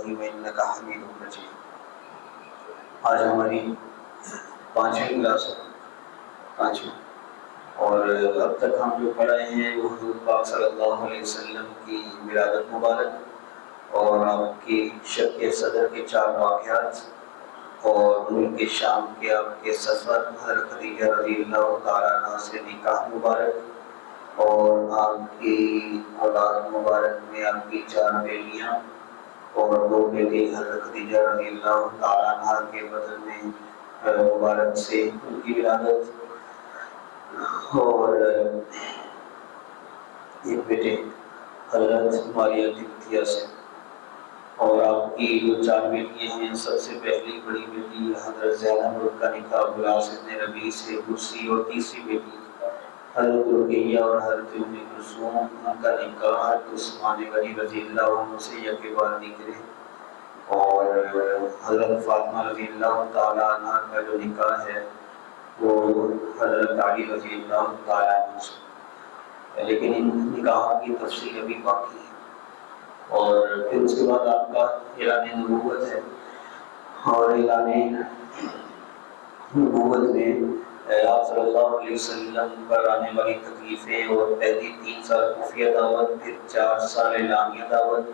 إبراهيم إنك حميد مجيد۔ آج ہماری 5ویں کلاس ہے، 5ویں، اور اب تک ہم جو پڑھے ہیں وہ حضور پاک صلی اللہ علیہ وسلم کی ولادت مبارک اور آپ کی شق صدر کے 4 واقعات اور ملک شام کے آپ کے سفر، حضرت خدیجہ رضی اللہ تعالیٰ عنہ سے نکاح مبارک اور آپ کی اولاد مبارک میں آپ کی 4 بیٹیاں اور 2 بیٹے حضرت خدیجہ رضی اللہ تعالیٰ عنہ کے بدن میں مبارک سے ان کی ولادت، اور ایک بیٹے حضرت ماریہ قبطیہ سے، اور آپ کی جو 4 بیٹیاں ہیں، سب سے پہلی بڑی بیٹی حضرت زینب کا نکاح غیاث بن ربیع سے، دوسری اور تیسری بیٹی حضرت رقیہ اور حضرت ام کلثوم کا نکاح حضرت عثمان غنی رضی اللہ عنہ سے یکے بعد دیگرے، اور حضرت فاطمہ رضی اللہ تعالیٰ عنہ کا جو نکاح ہے وہ حضرت علی رضی اللہ تعالیٰ عنہ سے، لیکن ان نکاحوں کی تفصیل ابھی باقی ہے۔ اور پھر اس کے بعد آپ کا اعلان نبوت ہے، اور اعلان نبوت میں آپ صلی اللہ علیہ وسلم پر آنے والی تکلیفیں، اور پہلی 3 سال خفیہ دعوت، پھر 4 سال اعلانیہ دعوت،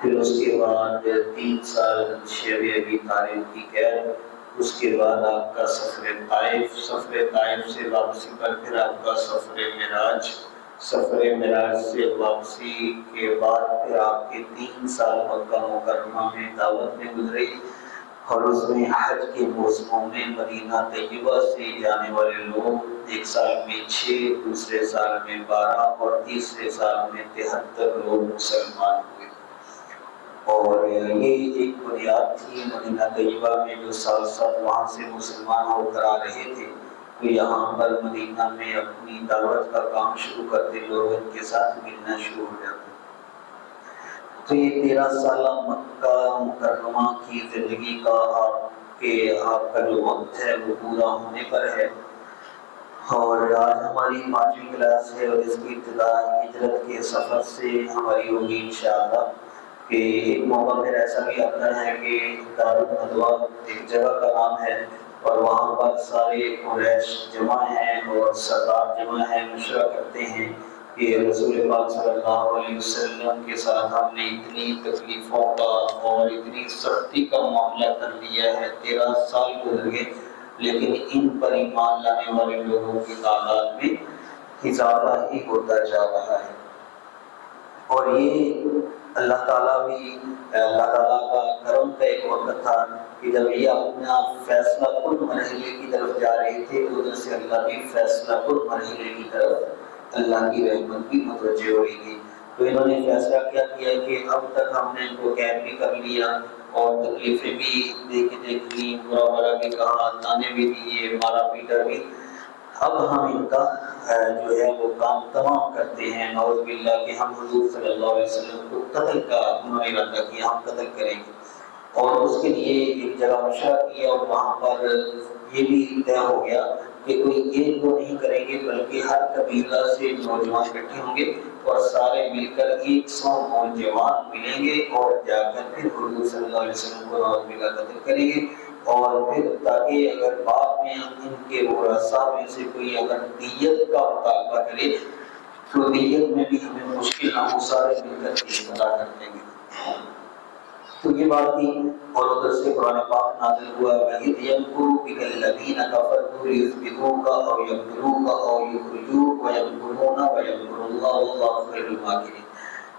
پھر اس کے بعد 3 سال شیب ابی طالب کی قید، اس کے بعد آپ کا سفر طائف، سفر طائف سے واپسی پر پھر آپ کا سفر معراج، سفر معراج سے واپسی کے بعد پھر آپ کے 3 سال مکہ مکرمہ میں دعوت میں گزرے، اور اس میں حج کے موسموں میں مدینہ طیبہ سے جانے والے لوگ 1 سال میں 6، دوسرے سال میں 12 اور تیسرے سال میں 73 لوگ مسلمان ہوئے۔ اور یہ ایک بنیاد تھی مدینہ طیبہ میں، جو ساتھ ساتھ وہاں سے مسلمان ہو کر آ رہے تھے تو یہاں پر مدینہ میں اپنی دعوت کا کام شروع کرتے، لوگ ان کے ساتھ ملنا شروع ہو جاتے۔ تو یہ 13 سالہ مکہ مکرمہ کی زندگی کا آپ کا جو وقت ہے وہ پورا ہونے پر ہے، اور آج ہماری 5ویں کلاس ہے، اور اس کی ابتدا ہجرت کے سفر سے ہماری ہوگی انشاءاللہ۔ کہ ایک موقع پھر ایسا بھی آتا ہے کہ دارالندوا ایک جگہ کا نام ہے، اور وہاں پر سارے قریش جمع ہیں اور سردار جمع ہیں، مشورہ کرتے ہیں کہ رسول پاک صلی اللہ علیہ وسلم کے ساتھ ہم نے اتنی تکلیفوں کا اور اتنی سختی کا معاملہ کر لیا ہے، 13 سال گزر گئے، لیکن ان پر ایمان لانے والے لوگوں کی تعداد میں اضافہ ہی ہوتا جا رہا ہے۔ اور یہ اللہ تعالیٰ کا کرم کا ایک وقت تھا کہ جب یہ اپنا فیصلہ کن مرحلے کی طرف جا رہے تھے تو ادھر سے اللہ بھی فیصلہ کن مرحلے کی طرف اللہ کی رحمت بھی متوجہ ہو رہی تھی۔ تو انہوں نے فیصلہ کیا کہ اب تک ہم نے ان کو قید بھی کر لیا اور تکلیفیں بھی دیکھ لی، برا برا بھی کہا، تانے بھی دیے، مارا پیٹا بھی، اب ہم ان کا جو ہے وہ کام تمام کرتے ہیں، نعوذ باللہ کہ ہم حضور صلی اللہ علیہ وسلم کو قتل کا انہوں نے ارادہ کیا، ہم قتل کریں گے، اور اس کے لیے ایک جگہ مشورہ کیا، اور وہاں پر یہ بھی طے ہو گیا کہ کوئی ایک دو نہیں کریں گے بلکہ ہر قبیلہ سے نوجوان اکٹھے ہوں گے اور سارے مل کر 100 نوجوان ملیں گے اور جا کر پھر حضور صلی اللہ علیہ وسلم کو نعوذ باللہ قتل کریں گے، اور پھر تاکہ اگر بعد میں ان کے ورثاء میں سے کوئی اگر دیت کا مطالبہ کرے تو دیت میں بھی ہمیں مشکل نہ ہو، سارے مل کر کیس ادا کر دیں گے۔ تو یہ بات تھی، اور ادھر سے قرآن پاک نازل ہوا، وَإِذْ يَمْكُرُ بِكَ الَّذِينَ كَفَرُوا لِيُثْبِتُوكَ أَوْ يَقْتُلُوكَ أَوْ يُخْرِجُوكَ وَيَمْكُرُونَ وَيَمْكُرُ اللَّهُ وَاللَّهُ خَيْرُ الْمَاكِرِينَ۔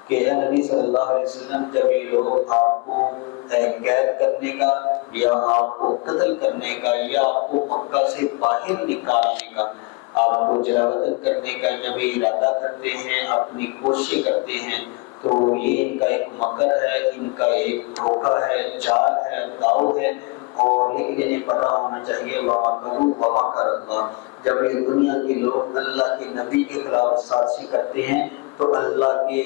کہ اے نبی صلی اللہ علیہ وسلم، جب یہ لوگ آپ کو قید کرنے کا یا آپ کو قتل کرنے کا یا آپ کو مکہ سے باہر نکالنے کا، آپ کو جلاوطن کرنے کا جب ارادہ کرتے ہیں، اپنی کوشش کرتے ہیں، تو یہ ان کا ایک مکر ہے، ان کا ایک دھوکہ ہے، جال ہے، داؤ ہے، اور لیکن انہیں پتہ ہونا چاہیے وَمَكَرُوا وَمَكَرَ اللَّهُ۔ جب یہ دنیا کے لوگ اللہ کے نبی کے خلاف سازشی کرتے ہیں تو اللہ کے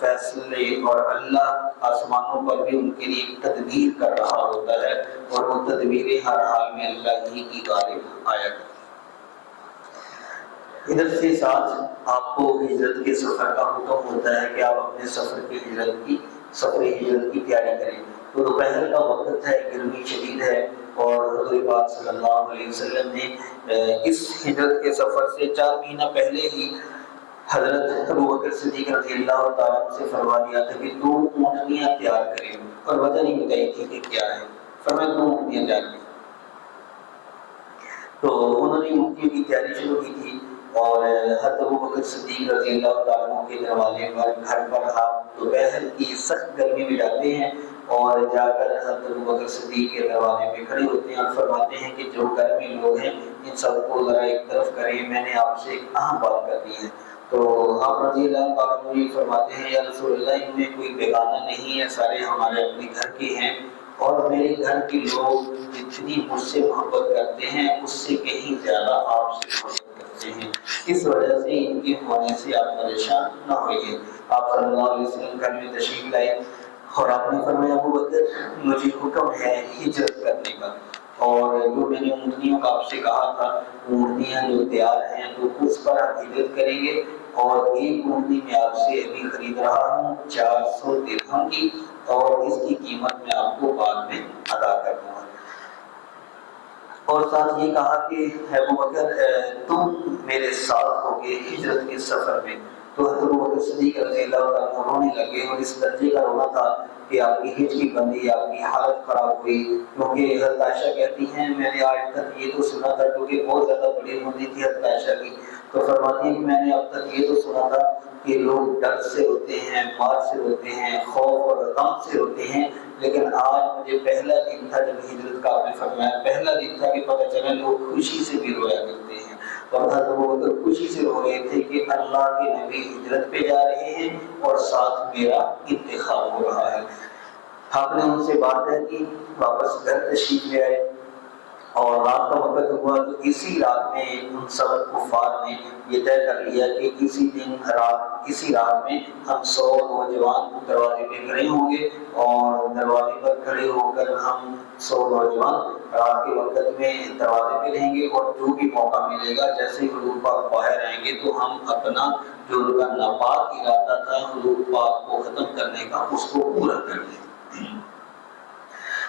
فیصلے اور اللہ آسمانوں پر بھی ان کے لیے تدبیر کر رہا ہوتا ہے، اور وہ تدبیریں ہر حال میں اللہ ہی کی غالب آیا کرتی۔ ادھر سے ساتھ آپ کو ہجرت کے سفر کا حکم ہوتا ہے کہ آپ اپنے سفر کی ہجرت کی سفر ہجرت کی تیاری کریں۔ تو دوپہر کا وقت ہے، گرمی شدید ہے، اور حضور پاک صلی اللہ علیہ وسلم نے اس ہجرت کے سفر سے 4 مہینہ پہلے ہی حضرت ابوبکر صدیق رضی اللہ تعالیٰ عنہ سے فرما دیا تھا کہ 2 اونٹنیاں تیار کریں، اور وجہ نہیں بتائی تھی کہ کیا ہے، فرمایا 2 اونٹنیاں تیار کریں۔ تو انہوں نے اونٹنیوں کی تیاری شروع کی تھی، اور حضرت ابوبکر صدیق رضی اللہ تعالیٰ عنہ کے دروازے پر گھر پر آپ دوپہر کی سخت گرمی میں جاتے ہیں، اور جا کر حضرت ابوبکر صدیق کے دروازے پہ کھڑے ہوتے ہیں اور فرماتے ہیں کہ جو گھر میں لوگ ہیں ان سب کو ذرا ایک طرف کریں، میں نے آپ سے ایک اہم بات کرنی ہے۔ تو آپ رضی اللہ تعالیٰ عنہ یہ فرماتے ہیں یا رسول اللہ ان میں کوئی بیگانہ نہیں ہے، سارے ہمارے اپنے گھر کے ہیں، اور میرے گھر کے لوگ جتنی مجھ سے محبت کرتے ہیں اس سے کہیں زیادہ آپ سے محبت کرتے ہیں، اس وجہ سے ان کے ہونے سے آپ پریشان نہ ہوئیے۔ آپ صلی اللہ علیہ وسلم گھر میں تشریف لائے اور آپ نے فرمایا ابوبکر مجھے حکم ہے ہجرت کرنے کا، اور جو میں نے اونٹنیوں کا آپ سے کہا تھا اونٹنیاں جو تیار ہیں تو اس پر ہم ہجرت کریں گے، اور ایک اونٹنی میں آپ سے ابھی خرید رہا ہوں 400 درہم کی، اور اس کی قیمت میں آپ کو بعد میں ادا کر دوں گا۔ اور ساتھ یہ کہا کہ ابوبکر تم میرے ساتھ ہوگے ہجرت کے سفر میں۔ تو حضرت ابوبکر صدیق رضی اللہ تعالیٰ عنہ رونے لگے، اور اس درجے کا رونا تھا کہ آپ کی ہجری بندی، آپ کی حالت خراب ہوئی، کیونکہ حضرت عائشہ کہتی ہیں میں نے آج تک یہ تو سنا تھا، کیونکہ بہت زیادہ بڑی ہوتی تھی حضرت عائشہ کی، تو فرماتی ہیں کہ میں نے اب تک یہ تو سنا تھا کہ لوگ ڈر سے ہوتے ہیں، مار سے ہوتے ہیں، خوف اور غم سے ہوتے ہیں، لیکن آج مجھے پہلا دن تھا جب ہجرت کا آپ نے فرمایا، پہلا دن تھا کہ پتہ چلا لوگ خوشی سے بھی رویا کرتے ہیں، اور حضرت ابوبکر خوشی سے رو رہے تھے کہ اللہ کے نبی ہجرت پہ جا رہے ہیں اور ساتھ میرا انتخاب ہو رہا ہے۔ آپ نے ان سے بات ہے کہ واپس گھر تشریف لے آئے، اور رات کا وقت ہوا تو اسی رات میں ان سب کفار نے یہ طے کر لیا کہ اسی رات میں ہم 100 نوجوان دروازے پہ کھڑے ہوں گے، اور دروازے پر کھڑے ہو کر ہم 100 نوجوان رات کے وقت میں دروازے پہ رہیں گے، اور جو بھی موقع ملے گا جیسے ہی حضور پاک باہر آئیں گے تو ہم اپنا جو ان کا ناپاک ارادہ تھا حضور پاک کو ختم کرنے کا اس کو پورا کر لیں۔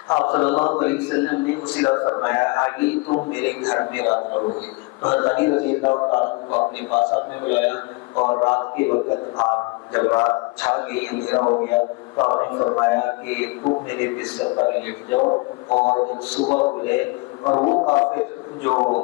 آپ صلی اللہ علیہ وسلم نے اسی رات فرمایا آگے تم میرے گھر میں رات رہو گے۔ تو حضرت علی رضی اللہ تعالیٰ کو اپنے پاس آپ نے بلایا، اور رات کے وقت آپ جب رات چھا گئی اندھیرا ہو گیا تو آپ نے فرمایا کہ تم میرے بستر پر لیٹ جاؤ، اور جب صبح کھلے اور وہ کافر جو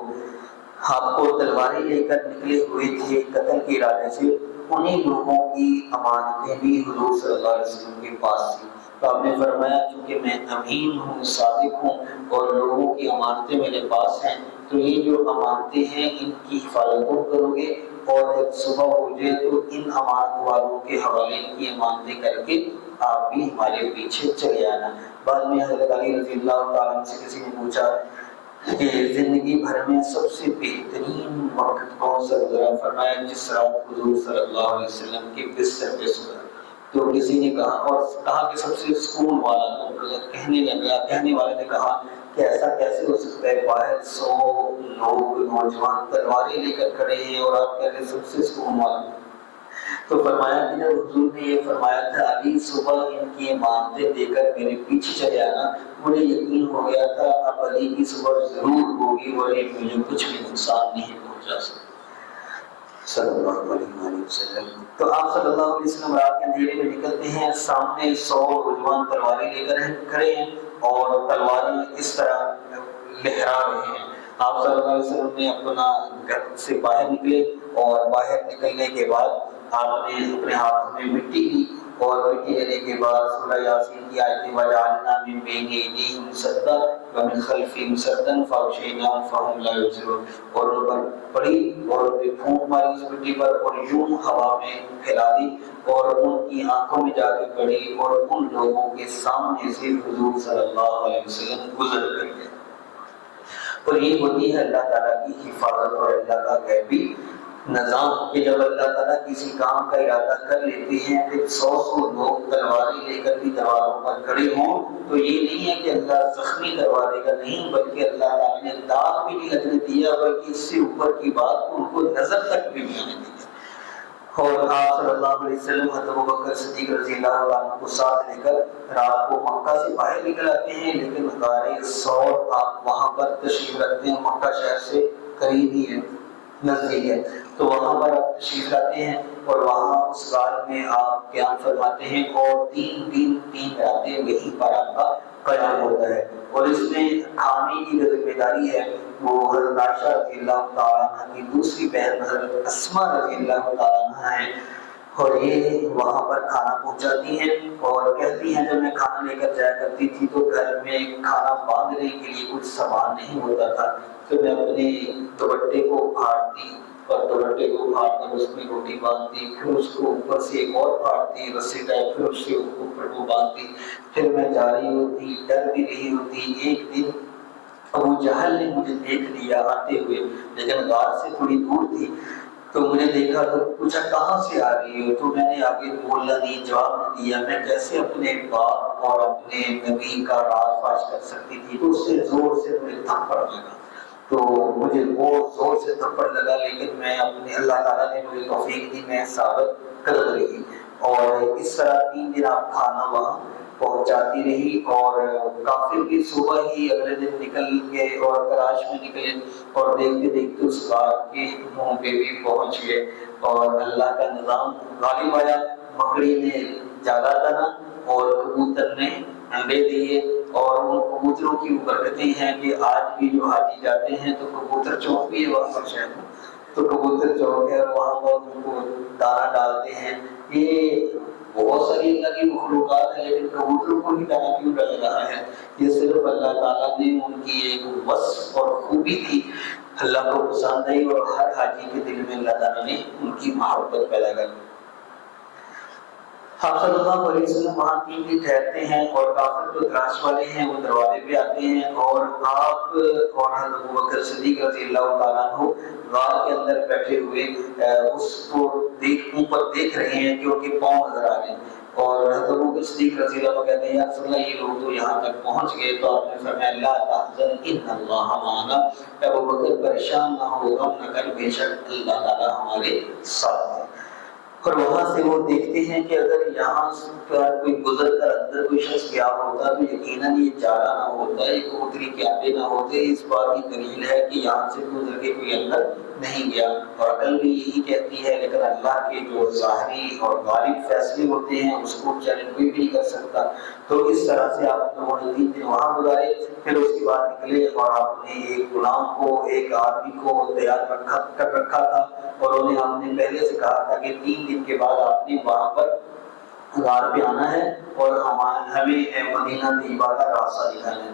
آپ کو تلواریں لے کر نکلے ہوئے تھے قتل کے ارادے سے، انہیں لوگوں کی امانتیں بھی حضور صلی اللہ علیہ وسلم کے پاس تھی، تو آپ نے فرمایا چونکہ میں امین ہوں، صادق ہوں، اور لوگوں کی امانتیں میرے پاس ہیں، تو یہ جو امانتیں ہیں ان کی حفاظت کرو گے، اور جب صبح ہو جائے تو ان امانت والوں کے حوالے ان کی امانتیں کر کے آپ بھی ہمارے پیچھے چلے آنا۔ بعد میں حضرت علی رضی اللہ تعالیٰ عنہ سے کسی نے پوچھا کہ زندگی بھر میں سب سے بہترین وقت کون سا گزرا؟ فرمایا جس رات حضور صلی اللہ علیہ وسلم کے بستر پہ سویا۔ تو کسی نے کہا اور کہا کہ سب سے سکون والا، کہنے والے نے کہا کہ ایسا کیسے ہو سکتا ہے، باہر 100 لوگ نوجوان تلواریں لے کر کھڑے ہیں اور آپ کہہ رہے سب سے سکون والا۔ تو فرمایا کہ جب حضور نے یہ فرمایا تھا علی صبح ان کی امانتیں دے کر میرے پیچھے چلے آنا، مجھے یقین ہو گیا تھا اب علی کی صبح ضرور ہوگی اور یہ مجھے کچھ بھی نقصان نہیں پہنچا سکتا صلی اللہ علیہ وسلم۔ تو آپ صلی اللہ علیہ وسلم رات کے اندھیرے میں نکلتے ہیں، سامنے 100 نوجوان تلواریں لے کر کھڑے ہیں اور تلواریں اس طرح لہرا رہے ہیں۔ آپ صلی اللہ علیہ وسلم نے اپنا گھر سے باہر نکلے، اور باہر نکلنے کے بعد آپ نے اپنے ہاتھ میں مٹی لی، اور مٹی لینے کے بعد سورہ یاسین کی آیتیں وَجَعَلْنَا مِن بَيْنِ أَيْدِيهِمْ سَدًّا وَمِن خَلْفِهِمْ سَدًّا فَأَغْشَيْنَاهُمْ فَهُمْ لَا يُبْصِرُونَ، اور ان پر پڑی اور پھونک ماری اس مٹی پر اور یوں ہوا میں پھیلا دی، اور ان کی آنکھوں میں جا کے پڑی، اور ان لوگوں کے سامنے سے حضور صلی اللہ علیہ وسلم گزر کر گئے۔ اور یہ ہوتی ہے اللہ تعالیٰ کی حفاظت اور اللہ کا غیبی نظام، کہ جب اللہ تعالیٰ کسی کام کا ارادہ کر لیتے ہیں پھر 100 لوگ تلواریں لے کر بھی تلواروں پر کھڑے ہوں، تو یہ نہیں ہے کہ اللہ زخمی کروا دے گا، نہیں، بلکہ اللہ تعالیٰ نے داغ بھی نہیں لگنے دیا، بلکہ اس سے اوپر کی بات ان کو نظر تک بھی نہیں آنے دیا۔ اور آپ صلی اللہ علیہ وسلم حضرت ابوبکر صدیق رضی اللہ عنہ کو ساتھ لے کر رات کو مکہ سے باہر نکل آتے ہیں، لیکن غار ثور آپ وہاں پر تشریف رکھتے ہیں، مکہ شہر سے قریب ہی ہے، نزدیک ہے، تو وہاں پر آپ تشریف لاتے ہیں اور وہاں اس غار میں آپ قیام فرماتے ہیں اور 3 دن 3 راتیں وہیں پر آپ کا قیام ہوتا ہے۔ اور اس میں کھانے کی جو ذمہ داری ہے وہ حضرت عائشہ رضی اللہ تعالیٰ عنہ کی دوسری بہن حضرت اسماء رضی اللہ تعالیٰ عنہ ہیں، اور یہ وہاں پر کھانا پہنچاتی ہیں اور کہتی ہیں جب میں کھانا لے کر جایا کرتی تھی تو گھر میں کھانا باندھنے کے لیے کچھ سامان نہیں ہوتا تھا، تو میں اپنے دوپٹے کو پھاڑتی اور دوپٹے کو پھاڑ کر اس میں روٹی باندھتی، پھر اس کو اوپر سے ایک اور پھاڑتی رسی ٹائپ، پھر اس کے اوپر وہ باندھتی، پھر میں جا رہی ہوتی، ڈر بھی رہی ہوتی۔ ایک دن ابو جہل نے مجھے دیکھ لیا آتے ہوئے، لیکن غار سے تھوڑی دور تھی، تو مجھے دیکھا تو پوچھا کہاں سے آ رہی ہو، تو میں نے آگے بولنا نہیں، جواب نہیں دیا، میں کیسے اپنے باپ اور اپنے نبی کا راز فاش کر سکتی تھی، تو اس سے زور سے مجھے تھپڑ لگا، تو مجھے بہت زور سے تھپڑ لگا، لیکن میں اپنے اللہ تعالیٰ نے مجھے توفیق دی، میں ثابت کر رہی، اور اس طرح 3 دن آپ کھانا وہاں پہنچاتی رہی، اور کافر بھی صبح ہی اگلے دن نکل گئے اور تلاش میں نکلے، اور دیکھتے دیکھتے اس غار کے منہ پہ بھی پہنچ گئے، اور اللہ کا نظام غالب آیا، مکڑی نے جالا تنا اور کبوتر نے انڈے دیے، اور ان کبوتروں کی برکتیں ہیں کہ آج بھی جو حاجی جاتے ہیں تو کبوتر چوک بھی ہے وہاں پر شہر میں، تو کبوتر چوک ہے، وہاں پر ان کو دانا ڈالتے ہیں۔ یہ بہت ساری اللہ کی مخلوقات ہیں، لیکن کبوتروں کو ہی دانا کیوں ڈال رہا ہے؟ یہ صرف اللہ تعالیٰ نے ان کی ایک وصف اور خوبی تھی، اللہ کو پسند آئی، اور ہر حاجی کے دل میں اللہ تعالیٰ نے ان کی محبت پیدا کر دی۔ آپ صلی اللہ علیہ وسلم وہاں 3 دن ٹھہرتے ہیں، اور کافر جو تلاش والے ہیں وہ دروازے پہ آتے ہیں، اور آپ اور حضرت ابوبکر صدیق رضی اللہ تعالیٰ عنہ غار کے اندر بیٹھے ہوئے اس کو اوپر دیکھ رہے ہیں کہ ان کے پاؤں نظر آ رہے ہیں، اور حضرت ابوبکر صدیق رضی اللہ عنہ کہتے ہیں یا رسول اللہ یہ لوگ تو یہاں تک پہنچ گئے، تو آپ نے فرمایا لا تحزن ان اللہ معنا، ابوبکر پریشان نہ ہو، غم نہ کر، بے شک اللہ تعالیٰ ہمارے ساتھ ہے۔ اور وہاں سے وہ دیکھتے ہیں کہ اگر یہاں پر کوئی گزر کر اندر کوئی شخص گیا ہوتا تو یقیناً یہ جالا نہ ہوتا، یہ کبوتری کے آتے نہ ہوتے، اس بات کی دلیل ہے کہ یہاں سے گزر کے کوئی اندر نہیں گیا، اور عقل بھی یہی کہتی ہے، لیکن اللہ کے جو ظاہری اور غالب فیصلے ہوتے ہیں اس کو چیلنج کوئی بھی نہیں کر سکتا۔ تو اس طرح سے آپ لوگوں نے 3 دن وہاں گزارے، پھر اس کے بعد نکلے، اور آپ نے ایک غلام کو، ایک آدمی کو تیار کر رکھا تھا، اور انہیں آپ نے پہلے سے کہا تھا کہ 3 دن کے بعد آپ نے وہاں پر غار پہ آنا ہے اور ہمیں مدینہ طیبہ کا راستہ دکھانا ہے۔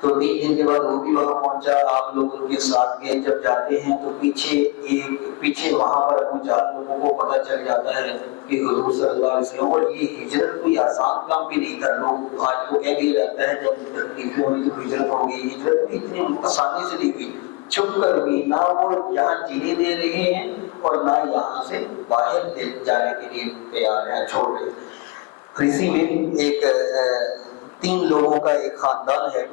تو 3 دن کے بعد وہ بھی وہاں پہنچا، آپ لوگ ان کے ساتھ گئے، جب جاتے ہیں تو پیچھے وہاں پر ابو جہل لوگوں کو پتہ چل جاتا ہے کہ حضور صلی اللہ علیہ وسلم، اور یہ ہجرت کوئی آسان کام بھی نہیں تھا، لوگ آج کو کہہ دیا جاتا ہے جب تکلیفیں ہوئی تو ہجرت ہو گئی، ہجرت بھی اتنی آسانی سے نہیں ہوئی، چھپ کر ہوئی، نہ وہ یہاں جینے دے رہے ہیں اور نہ یہاں سے باہر جانے کے لیے تیار ہیں، چھوڑ رہے ہیں۔ اسی میں ایک 3 لوگوں کا ایک خاندان ہے،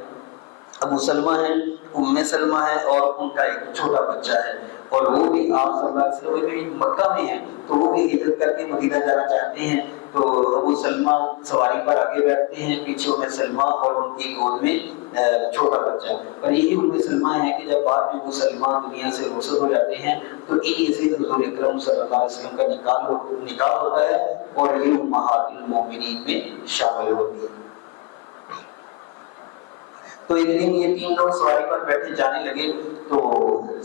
ابو سلمہ ہے، ام سلمہ ہے، اور ان کا ایک چھوٹا بچہ ہے، اور وہ بھی آپ صلی اللہ علیہ وسلم بھی مکہ میں ہیں، تو وہ بھی ہجرت کر کے مدینہ جانا چاہتے ہیں، تو ابو سلمہ سواری پر آگے بیٹھتے ہیں، پیچھے ام سلمہ اور ان کی گود میں چھوٹا بچہ، اور یہی ام سلمہ ہے کہ جب بعد میں ابو سلمہ دنیا سے رخصت ہو جاتے ہیں تو انہی سے حضور اکرم صلی اللہ علیہ وسلم کا نکاح ہوتا ہے، اور یہ امہات المومنین میں شامل ہوتی ہے۔ تو ایک دن یہ 3 لوگ سواری پر بیٹھے جانے لگے، تو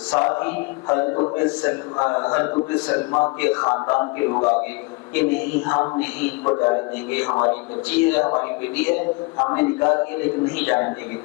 ساتھ ہی حضرت ام سلمہ کے خاندان کے لوگ آگے کہ نہیں، ہم نہیں ان کو جانے دیں گے، ہماری بچی ہے، ہماری بیٹی ہے، ہم نے نکاح کیا لیکن نہیں جانے دیں گے،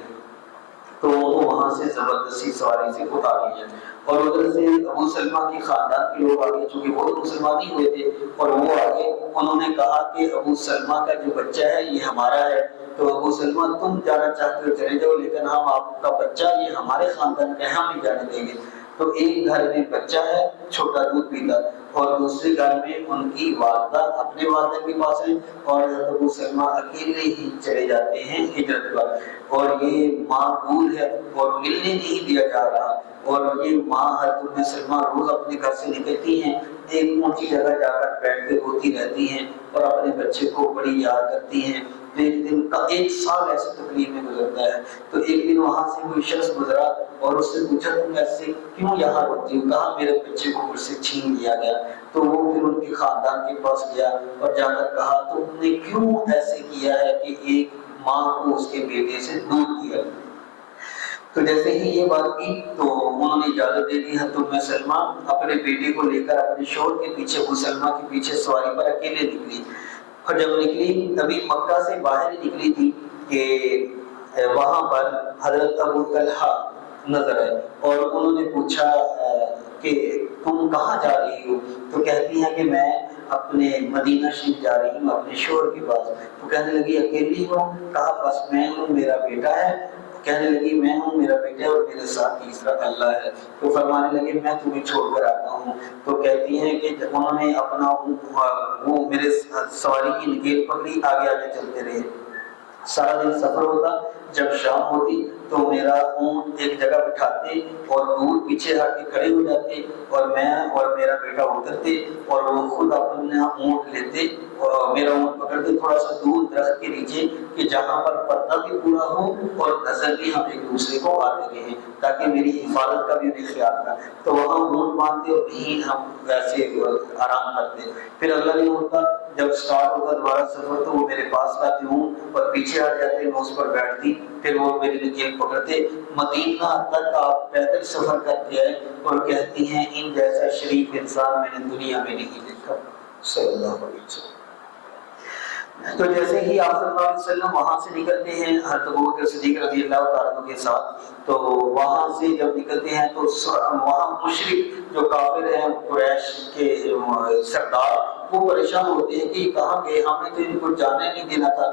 تو وہ وہاں سے زبردستی سواری سے اتار لیا، اور ادھر سے ابو سلمہ کے خاندان کے لوگ آگے، چونکہ وہ مسلمان ہی ہوئے تھے، اور وہ آگے انہوں نے کہا کہ ابو سلمہ کا جو بچہ ہے یہ ہمارا ہے، تو ابو سلمہ تم جانا چاہتے ہو چلے جاؤ، لیکن ہم آپ کا بچہ یہ ہمارے خاندان کا ہے، ہم نہیں جانے دیں گے۔ تو ایک گھر میں بچہ ہے چھوٹا دودھ پیتا، اور دوسرے گھر میں ان کی والدہ اپنے والدہ کے پاس ہے، اور ابو سلمہ اکیلے ہی چلے جاتے ہیں ہجرت پر، اور یہ معقول ہے اور ملنے نہیں دیا جا رہا، اور یہ ماں حضرت ام سلمہ روز اپنے گھر سے نکلتی ہیں، ایک اونچی جگہ جا کر بیٹھ کے روتی رہتی ہیں اور اپنے بچے کو بڑی یاد کرتی ہیں۔ تو ایک دن کا 1 سال ایسے تکلیف میں گزرتا ہے، تو ایک دن وہاں سے کوئی شخص گزرا اور اس سے پوچھا تم ایسے کیوں یہاں روتی ہو؟ کہا میرے بچے کو مجھ سے چھین لیا گیا۔ تو وہ پھر ان کے خاندان کے پاس گیا اور جا کر کہا تم نے کیوں ایسے کیا ہے کہ ایک ماں کو اس کے بیٹے سے دور کیا؟ تو جیسے ہی یہ بات کی تو انہوں نے اجازت دے دی حضرت ام سلمہ اپنے بیٹے کو لے کر اپنے شوہر کے پیچھے، ابو سلمہ کے پیچھے سواری پر اکیلے نکلی۔ اور جب نکلی ابھی مکہ سے باہر ہی نکلی تھی کہ وہاں پر حضرت ابو طلحہ نظر آئے اور انہوں نے پوچھا کہ تم کہاں جا رہی ہو؟ تو کہتی ہیں کہ میں اپنے مدینہ شریف جا رہی ہوں اپنے شوہر کے پاس۔ تو کہنے لگی اکیلی ہو؟ کہا بس میں ہوں، میرا بیٹا ہے۔ کہنے لگی میں ہوں، میرا بیٹا ہے اور میرے ساتھ تیسرا اللہ ہے۔ تو فرمانے لگے میں تمہیں چھوڑ کر آتا ہوں۔ تو کہتی ہیں کہ جب انہوں نے اپنا وہ میرے سواری کی نکیل پکڑی، آگے آگے چلتے رہے۔ سارا دن سفر ہوتا، جب شام ہوتی تو میرا اونٹ ایک جگہ بٹھاتے اور دور پیچھے ہٹ کے کھڑے ہو جاتے اور میں اور میرا بیٹا اترتے اور وہ خود اپنا اونٹ لیتے اور میرا اونٹ پکڑتے تھوڑا سا دور درخت کے نیچے کہ جہاں پر پردہ بھی پورا ہو اور نظر بھی ہم ایک دوسرے کو آتے رہیں، تاکہ میری حفاظت کا بھی انہیں خیال تھا۔ تو وہاں اونٹ باندھتے اور بھی ہم ویسے آرام کرتے۔ پھر اگلا دن ہوتا، جب سٹارٹ ہوتا دوبارہ سفر تو وہ میرے پاس لاتے ہوں اور پیچھے ہٹ جاتے، میں اس پر بیٹھتی، پھر وہ میری نکیل پکڑتے۔ مدینہ تک آپ پیدل سفر کرتے آئے اور کہتی ہیں ان جیسا شریف انسان میں نے دنیا میں نہیں دیکھا صلی اللہ علیہ وسلم۔ تو جیسے ہی آپ صلی اللہ علیہ وسلم وہاں سے نکلتے ہیں حضرت ابوبکر صدیق رضی اللہ تعالیٰ عنہ کے ساتھ، تو وہاں سے جب نکلتے ہیں تو وہاں مشرک جو کافر ہیں قریش کے سردار وہ پریشان ہوتے ہیں کہ کہاں گئے، ہم نے تو ان کو جانے نہیں دینا تھا،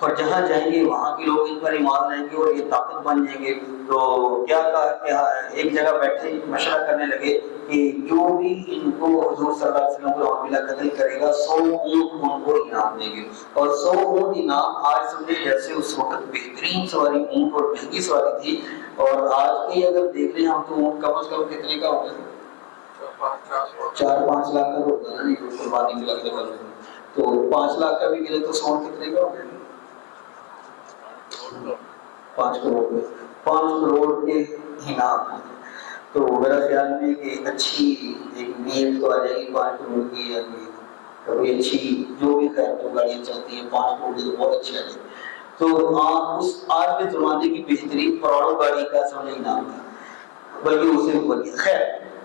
اور جہاں جائیں گے وہاں کے لوگ ان پر ایمان لائیں گے اور یہ طاقت بن جائیں گے۔ تو کیا کہا کہ ایک جگہ بیٹھے مشورہ کرنے لگے کہ جو بھی ان کو حضور صلی اللہ علیہ وسلم کو بلا قتل کرے گا 100 اونٹ ان کو انعام دیں گے، اور 100 اونٹ انعام آج سمجھے جیسے اس وقت بہترین سواری اونٹ اور مہنگی سواری تھی، اور آج کی اگر دیکھ رہے ہیں ہم تو اونٹ کم از کم کتنے کا ہوگا؟ 4-5 لاکھ کا ہوتا ہے نا، قربانی کے لگتے ہیں تو 5 لاکھ کا بھی ملے تو سون کتنے کا ہوگا؟ 5 کروڑ کے 5 کروڑ کے انعام۔ تو میرا خیال میں کہ اچھی ایک نیت تو آ جائے گی 5 کروڑ کی، یا کوئی اچھی جو بھی خیر تو گاڑیاں چلتی ہیں 5 کروڑ کی تو بہت اچھی آ جائے گی۔ تو اس آج کے زمانے کی بہترین کروڑوں گاڑی کا سمجھ انعام تھا، بلکہ اسے اوپر کیا۔ خیر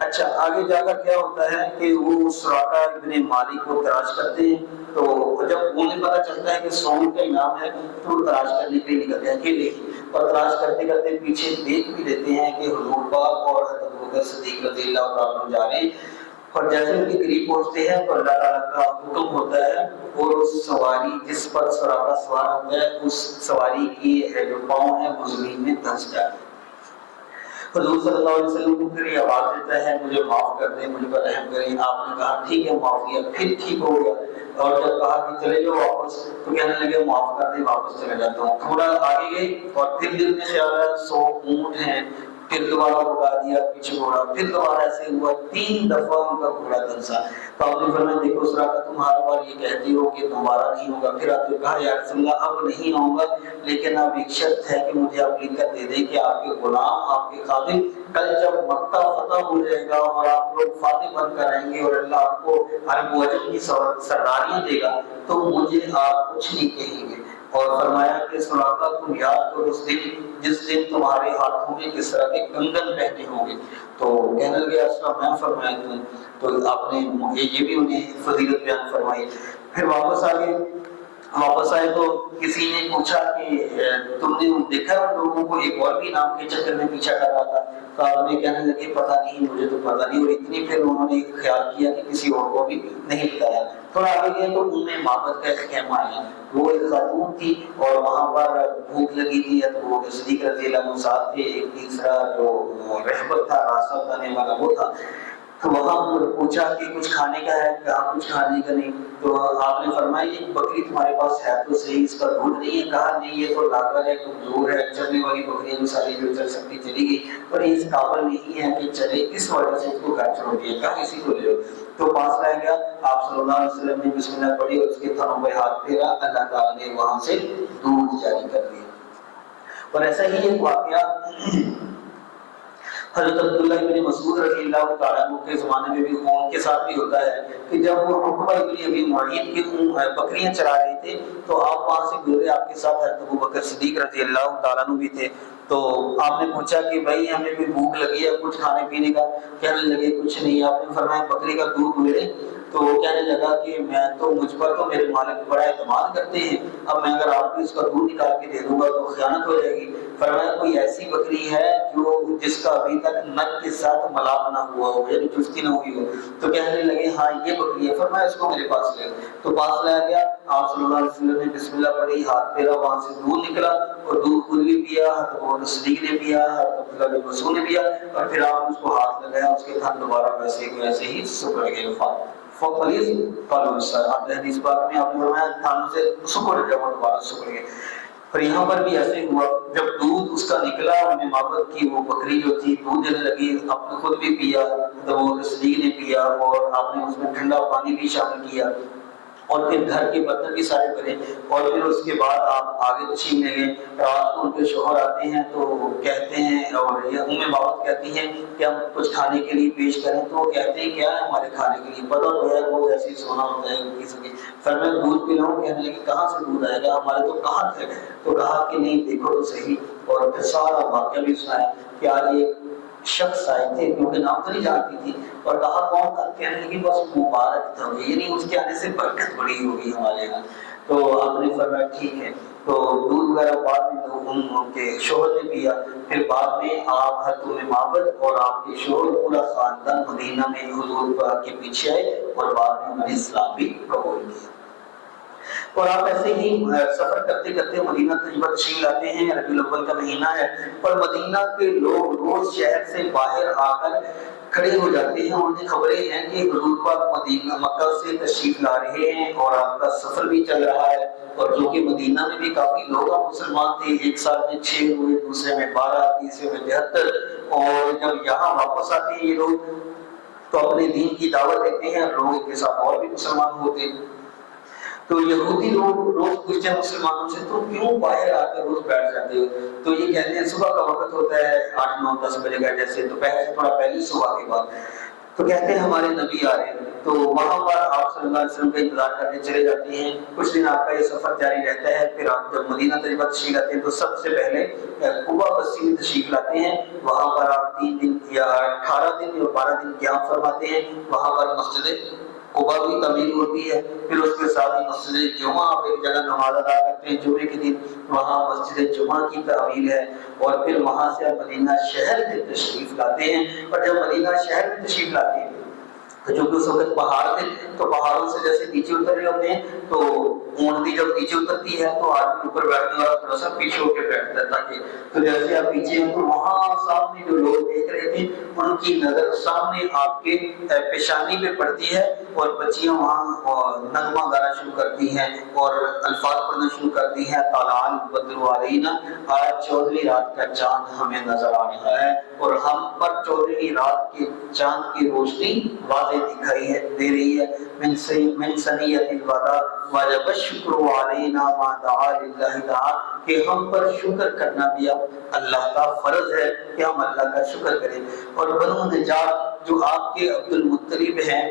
اچھا آگے جا کر کیا ہوتا ہے کہ وہ سراقہ ابن مالک کو تلاش کرتے ہیں، تو جب انہیں پتا چلتا ہے کہ 100 کا انعام ہے تو وہ تلاش کرنے کے لیے نکلتے ہیں اکیلے، اور تلاش کرتے کرتے پیچھے دیکھ بھی لیتے ہیں کہ حضور پاک اور حضرت ابوبکر صدیق رضی اللہ تعالیٰ عنہ جا رہے ہیں، اور جیسے ان کے قریب پہنچتے ہیں تو اللہ تعالیٰ کا حکم ہوتا ہے اور اس سواری جس پر سراقہ سوار ہوتا ہے اس سواری کی جو پاؤں ہے وہ زمین میں دھنس جاتے ہیں۔ حضور صلی اللہ علیہ وسلم کو پھر یہ آواز دیتا ہے مجھے معاف کر دیں، مجھ پر رحم کریں۔ آپ نے کہا ٹھیک ہے معاف کیا، پھر ٹھیک ہو گیا، اور جب کہا کہ چلے جاؤ واپس تو کہنے لگے معاف کر دیں واپس چلے جاتا ہوں۔ تھوڑا آگے گئے اور پھر دل میں خیال آیا 100 اونٹ ہیں، پھر دوبارہ بتا دیا پیچھے گھوڑا، پھر دوبارہ ایسے ہوا 3 دفعہ ان کا گھوڑا دھنسا۔ تو آپ نے فرمایا دیکھو سراقہ تم ہر بار یہ کہتی ہو کہ دوبارہ نہیں ہوگا، پھر آپ نے کہا یا رسول اللہ اب نہیں آؤں گا، لیکن اب ایک شرط ہے کہ مجھے آپ لکھ کر دے دیں کہ آپ کے غلام آپ کے خادم کل جب مکہ فتح ہو جائے گا اور آپ لوگ فاتح بن کر آئیں گے اور اللہ آپ کو عرب و عجم کی سرداریاں دے گا تو مجھے آپ کچھ نہیں کہیں گے۔ اور فرمایا کہ سراقہ تم یاد کرو اس دن جس دن تمہارے ہاتھوں میں کس طرح کے کنگن پہنے ہوں گے۔ تو کہنے لگے اصلا میں فرمایا تم، تو آپ نے یہ بھی انہیں فضیلت بیان فرمائی۔ پھر واپس آئے تو کسی نے پوچھا کہ تم نے دیکھا ان لوگوں کو ایک اور بھی نام کے چکر میں پیچھا کر رہا تھا؟ تو آپ نے کہنے لگے پتہ نہیں، مجھے تو پتہ نہیں، اور اتنی پھر انہوں نے خیال کیا کہ کسی اور کو بھی نہیں بتایا۔ تھوڑا آگے گئے تو انہیں معبد کا ایک خیمہ آیا، وہ ایک خاتون تھی اور وہاں پر بھوک لگی تھی، تو وہ صدیق رضی اللہ عنہ ساتھ تھے، ایک تیسرا جو رہبر تھا راستہ بتانے والا وہ تھا۔ تو وہاں پوچھا کہ کچھ کھانے کا ہے؟ کہا کچھ کھانے کا نہیں۔ تو آپ نے فرمایا یہ بکری تمہارے پاس ہے تو صحیح، اس کا دودھ نہیں ہے؟ کہا نہیں، یہ تو لاغر ہے، کمزور ہے، چلنے والی بکریاں ساری جو چل سکتی چلی گئی، پر یہ اس قابل نہیں ہے کہ چلے، اس وجہ سے اس کو گھر چھوڑ دیا، کہا اسی کو لے لو۔ تو پاس رہ گیا، آپ صلی اللہ علیہ وسلم نے بسم اللہ پڑھی اور اس کے تھنوں پہ ہاتھ پھیرا، اللہ تعالیٰ نے وہاں سے دودھ جاری کر دیا۔ اور ایسا ہی ایک واقعہ حضرت عبداللہ ابن مسعود رضی اللہ تعالیٰ عنہ کے زمانے میں بھی ان کے ساتھ بھی ہوتا ہے کہ جب وہ عقبہ ابن ابی معیط کی بکریاں چرا رہے تھے تو آپ وہاں سے گزرے، آپ کے ساتھ حضرت ابوبکر صدیق رضی اللہ تعالیٰ عنہ بھی تھے۔ تو آپ نے پوچھا کہ بھائی ہمیں بھی بھوک لگی ہے، کچھ کھانے پینے کا؟ کہنے لگے کچھ نہیں۔ آپ نے فرمایا بکری کا دودھ ملے؟ تو وہ کہنے لگا کہ مجھ پر تو میرے مالک بڑا اعتماد کرتے ہیں، اب میں اگر آپ کو اس کا دودھ نکال کے دے دوں گا تو خیانت ہو جائے گی۔ فرمایا کوئی ایسی بکری ہے جو جس کا ابھی تک نگ کے ساتھ ملاپ نہ ہوا ہو، یعنی چستی نہ ہوئی ہو؟ تو کہنے لگے ہاں یہ بکری ہے۔ فرمایا اس کو میرے پاس لے۔ تو پاس لایا گیا، آپ صلی اللہ علیہ وسلم نے بسم اللہ پڑھی، ہاتھ پھیرا، وہاں سے دودھ نکلا اور دودھ خود بھی پیا، حضرت صدیق نے پیا، حضرت عبداللہ بن مسعود نے پیا، اور پھر آپ نے اس کو ہاتھ لگایا، اس کے تھن دوبارہ ویسے ہی سکڑ گئے۔ فقلیز قالوا السلام، حدیث پاک میں آپ نے فرمایا تھن سے سکڑ گیا، وہ دوبارہ سکڑ گئے۔ اور یہاں پر بھی ایسے ہوا، جب دودھ اس کا نکلا، ام معبد کی وہ بکری جو تھی دودھ دینے لگی، آپ نے خود بھی پیا، وہ صدیق نے پیا، اور آپ نے اس میں ٹھنڈا پانی بھی شامل کیا، اور پھر گھر کے برتن بھی سارے بھرے، اور پھر اس کے بعد آپ آگے تشریف لے گئے۔ رات کو ان کے شوہر آتے ہیں تو کہتے ہیں، اور یہ ام معبد کہتی ہیں کہ ہم کچھ کھانے کے لیے پیش کریں، تو وہ کہتے ہیں کیا ہے ہمارے کھانے کے لیے؟ پتہ تو ہے وہ ایسے ہی سونا ہوتا ہے کسی کی۔ فرمایا دودھ پلاؤں؟ کہنے لگے کہاں سے دودھ آئے گا، ہمارے تو کہاں تھے؟ تو کہا کہ نہیں دیکھو تو صحیح، اور پھر سارا واقعہ بھی سنایا کہ آج ایک شخص آئے تھے کیونکہ نام تو نہیں جانتی تھی، اور کہا کون تھا؟ کہنے لگی بس مبارک تھا، یعنی اس کے آنے سے برکت بڑی ہوگی ہمارے یہاں۔ تو آپ نے فرمایا ٹھیک ہے۔ تو دودھ وغیرہ بعد میں ان کے شوہر نے پیا، پھر بعد میں آپ حضرت ام معبد اور آپ کے شوہر پورا خاندان مدینہ میں حضور پاک کے پیچھے آئے، اور بعد میں انہوں نے اسلام بھی قبول کیا۔ اور آپ ایسے ہی سفر کرتے کرتے مدینہ طیبہ تشریف لاتے ہیں، ربیع الاول کا مہینہ ہے، اور مدینہ کے لوگ روز شہر سے باہر آ کر کھڑے ہو جاتے ہیں، انہیں خبریں ہیں کہ حضور پاک مدینہ مکہ سے تشریف لا رہے ہیں اور آپ کا سفر بھی چل رہا ہے، اور جو کہ مدینہ میں بھی کافی لوگ مسلمان تھے، ایک سال میں 6 ہوئے، دوسرے میں 12، تیسرے میں 73، اور جب یہاں واپس آتے ہیں یہ لوگ تو اپنے دین کی دعوت دیتے ہیں، لوگوں کے ساتھ اور بھی مسلمان ہوتے ہیں۔ تو یہودی لوگ روز پوچھتے ہیں مسلمانوں سے تو کیوں باہر آ کر روز بیٹھ جاتے ہو؟ تو یہ کہتے ہیں صبح کا وقت ہوتا ہے 8، 9، 10 بجے کا، جیسے دوپہر سے تھوڑا پہلی صبح کے بعد، تو کہتے ہیں ہمارے نبی آ رہے ہیں، تو وہاں پر آپ صلی اللہ علیہ وسلم کا انتظار کرنے چلے جاتے ہیں۔ کچھ دن آپ کا یہ سفر جاری رہتا ہے، پھر آپ جب مدینہ طیبہ تشریف لاتے ہیں تو سب سے پہلے قباء بستی میں تشریف لاتے ہیں، وہاں پر آپ 3 دن یا 18 دن یا 12 دن قیام فرماتے ہیں، وہاں پر مسجد قباء بھی تعمیر ہوتی ہے، پھر اس کے ساتھ ہی مسجد جمعہ، آپ ایک جگہ نماز ادا کرتے ہیں جمعے کے دن، وہاں مسجد جمعہ کی تعمیر ہے، اور پھر وہاں سے آپ مدینہ شہر میں تشریف لاتے ہیں۔ اور جب مدینہ شہر میں تشریف لاتے ہیں تو جو کہ اس وقت پہاڑ تھے، تو پہاڑوں سے جیسے نیچے اتر رہے ہوتے ہیں تو اونٹنی جب نیچے اترتی ہے تو آدمی اوپر بیٹھنے والا تھوڑا سا پیچھے ہو کے بیٹھتا ہے تاکہ، تو جیسے آپ پیچھے ہیں تو وہاں سامنے جو لوگ دیکھ رہے تھے ان کی نظر سامنے آپ کے پیشانی پہ پڑتی ہے، اور بچیاں وہاں نغمہ گانا شروع کرتی ہیں اور الفاظ پڑھنا شروع کرتی ہیں، طلع البدر علینا، آج 14ویں رات کا چاند ہمیں نظر آ رہا ہے، اور ہم پر 14ویں رات کے چاند کی روشنی واضح دکھائی دے رہی ہے، من ثنیۃ الوداع وجب الشکر علینا ما دعا للہ دعا، کہ ہم پر شکر کرنا بھی اب اللہ کا فرض ہے کہ ہم اللہ کا شکر کریں۔ اور بنو نجار جو آپ کے عبد المطلب ہیں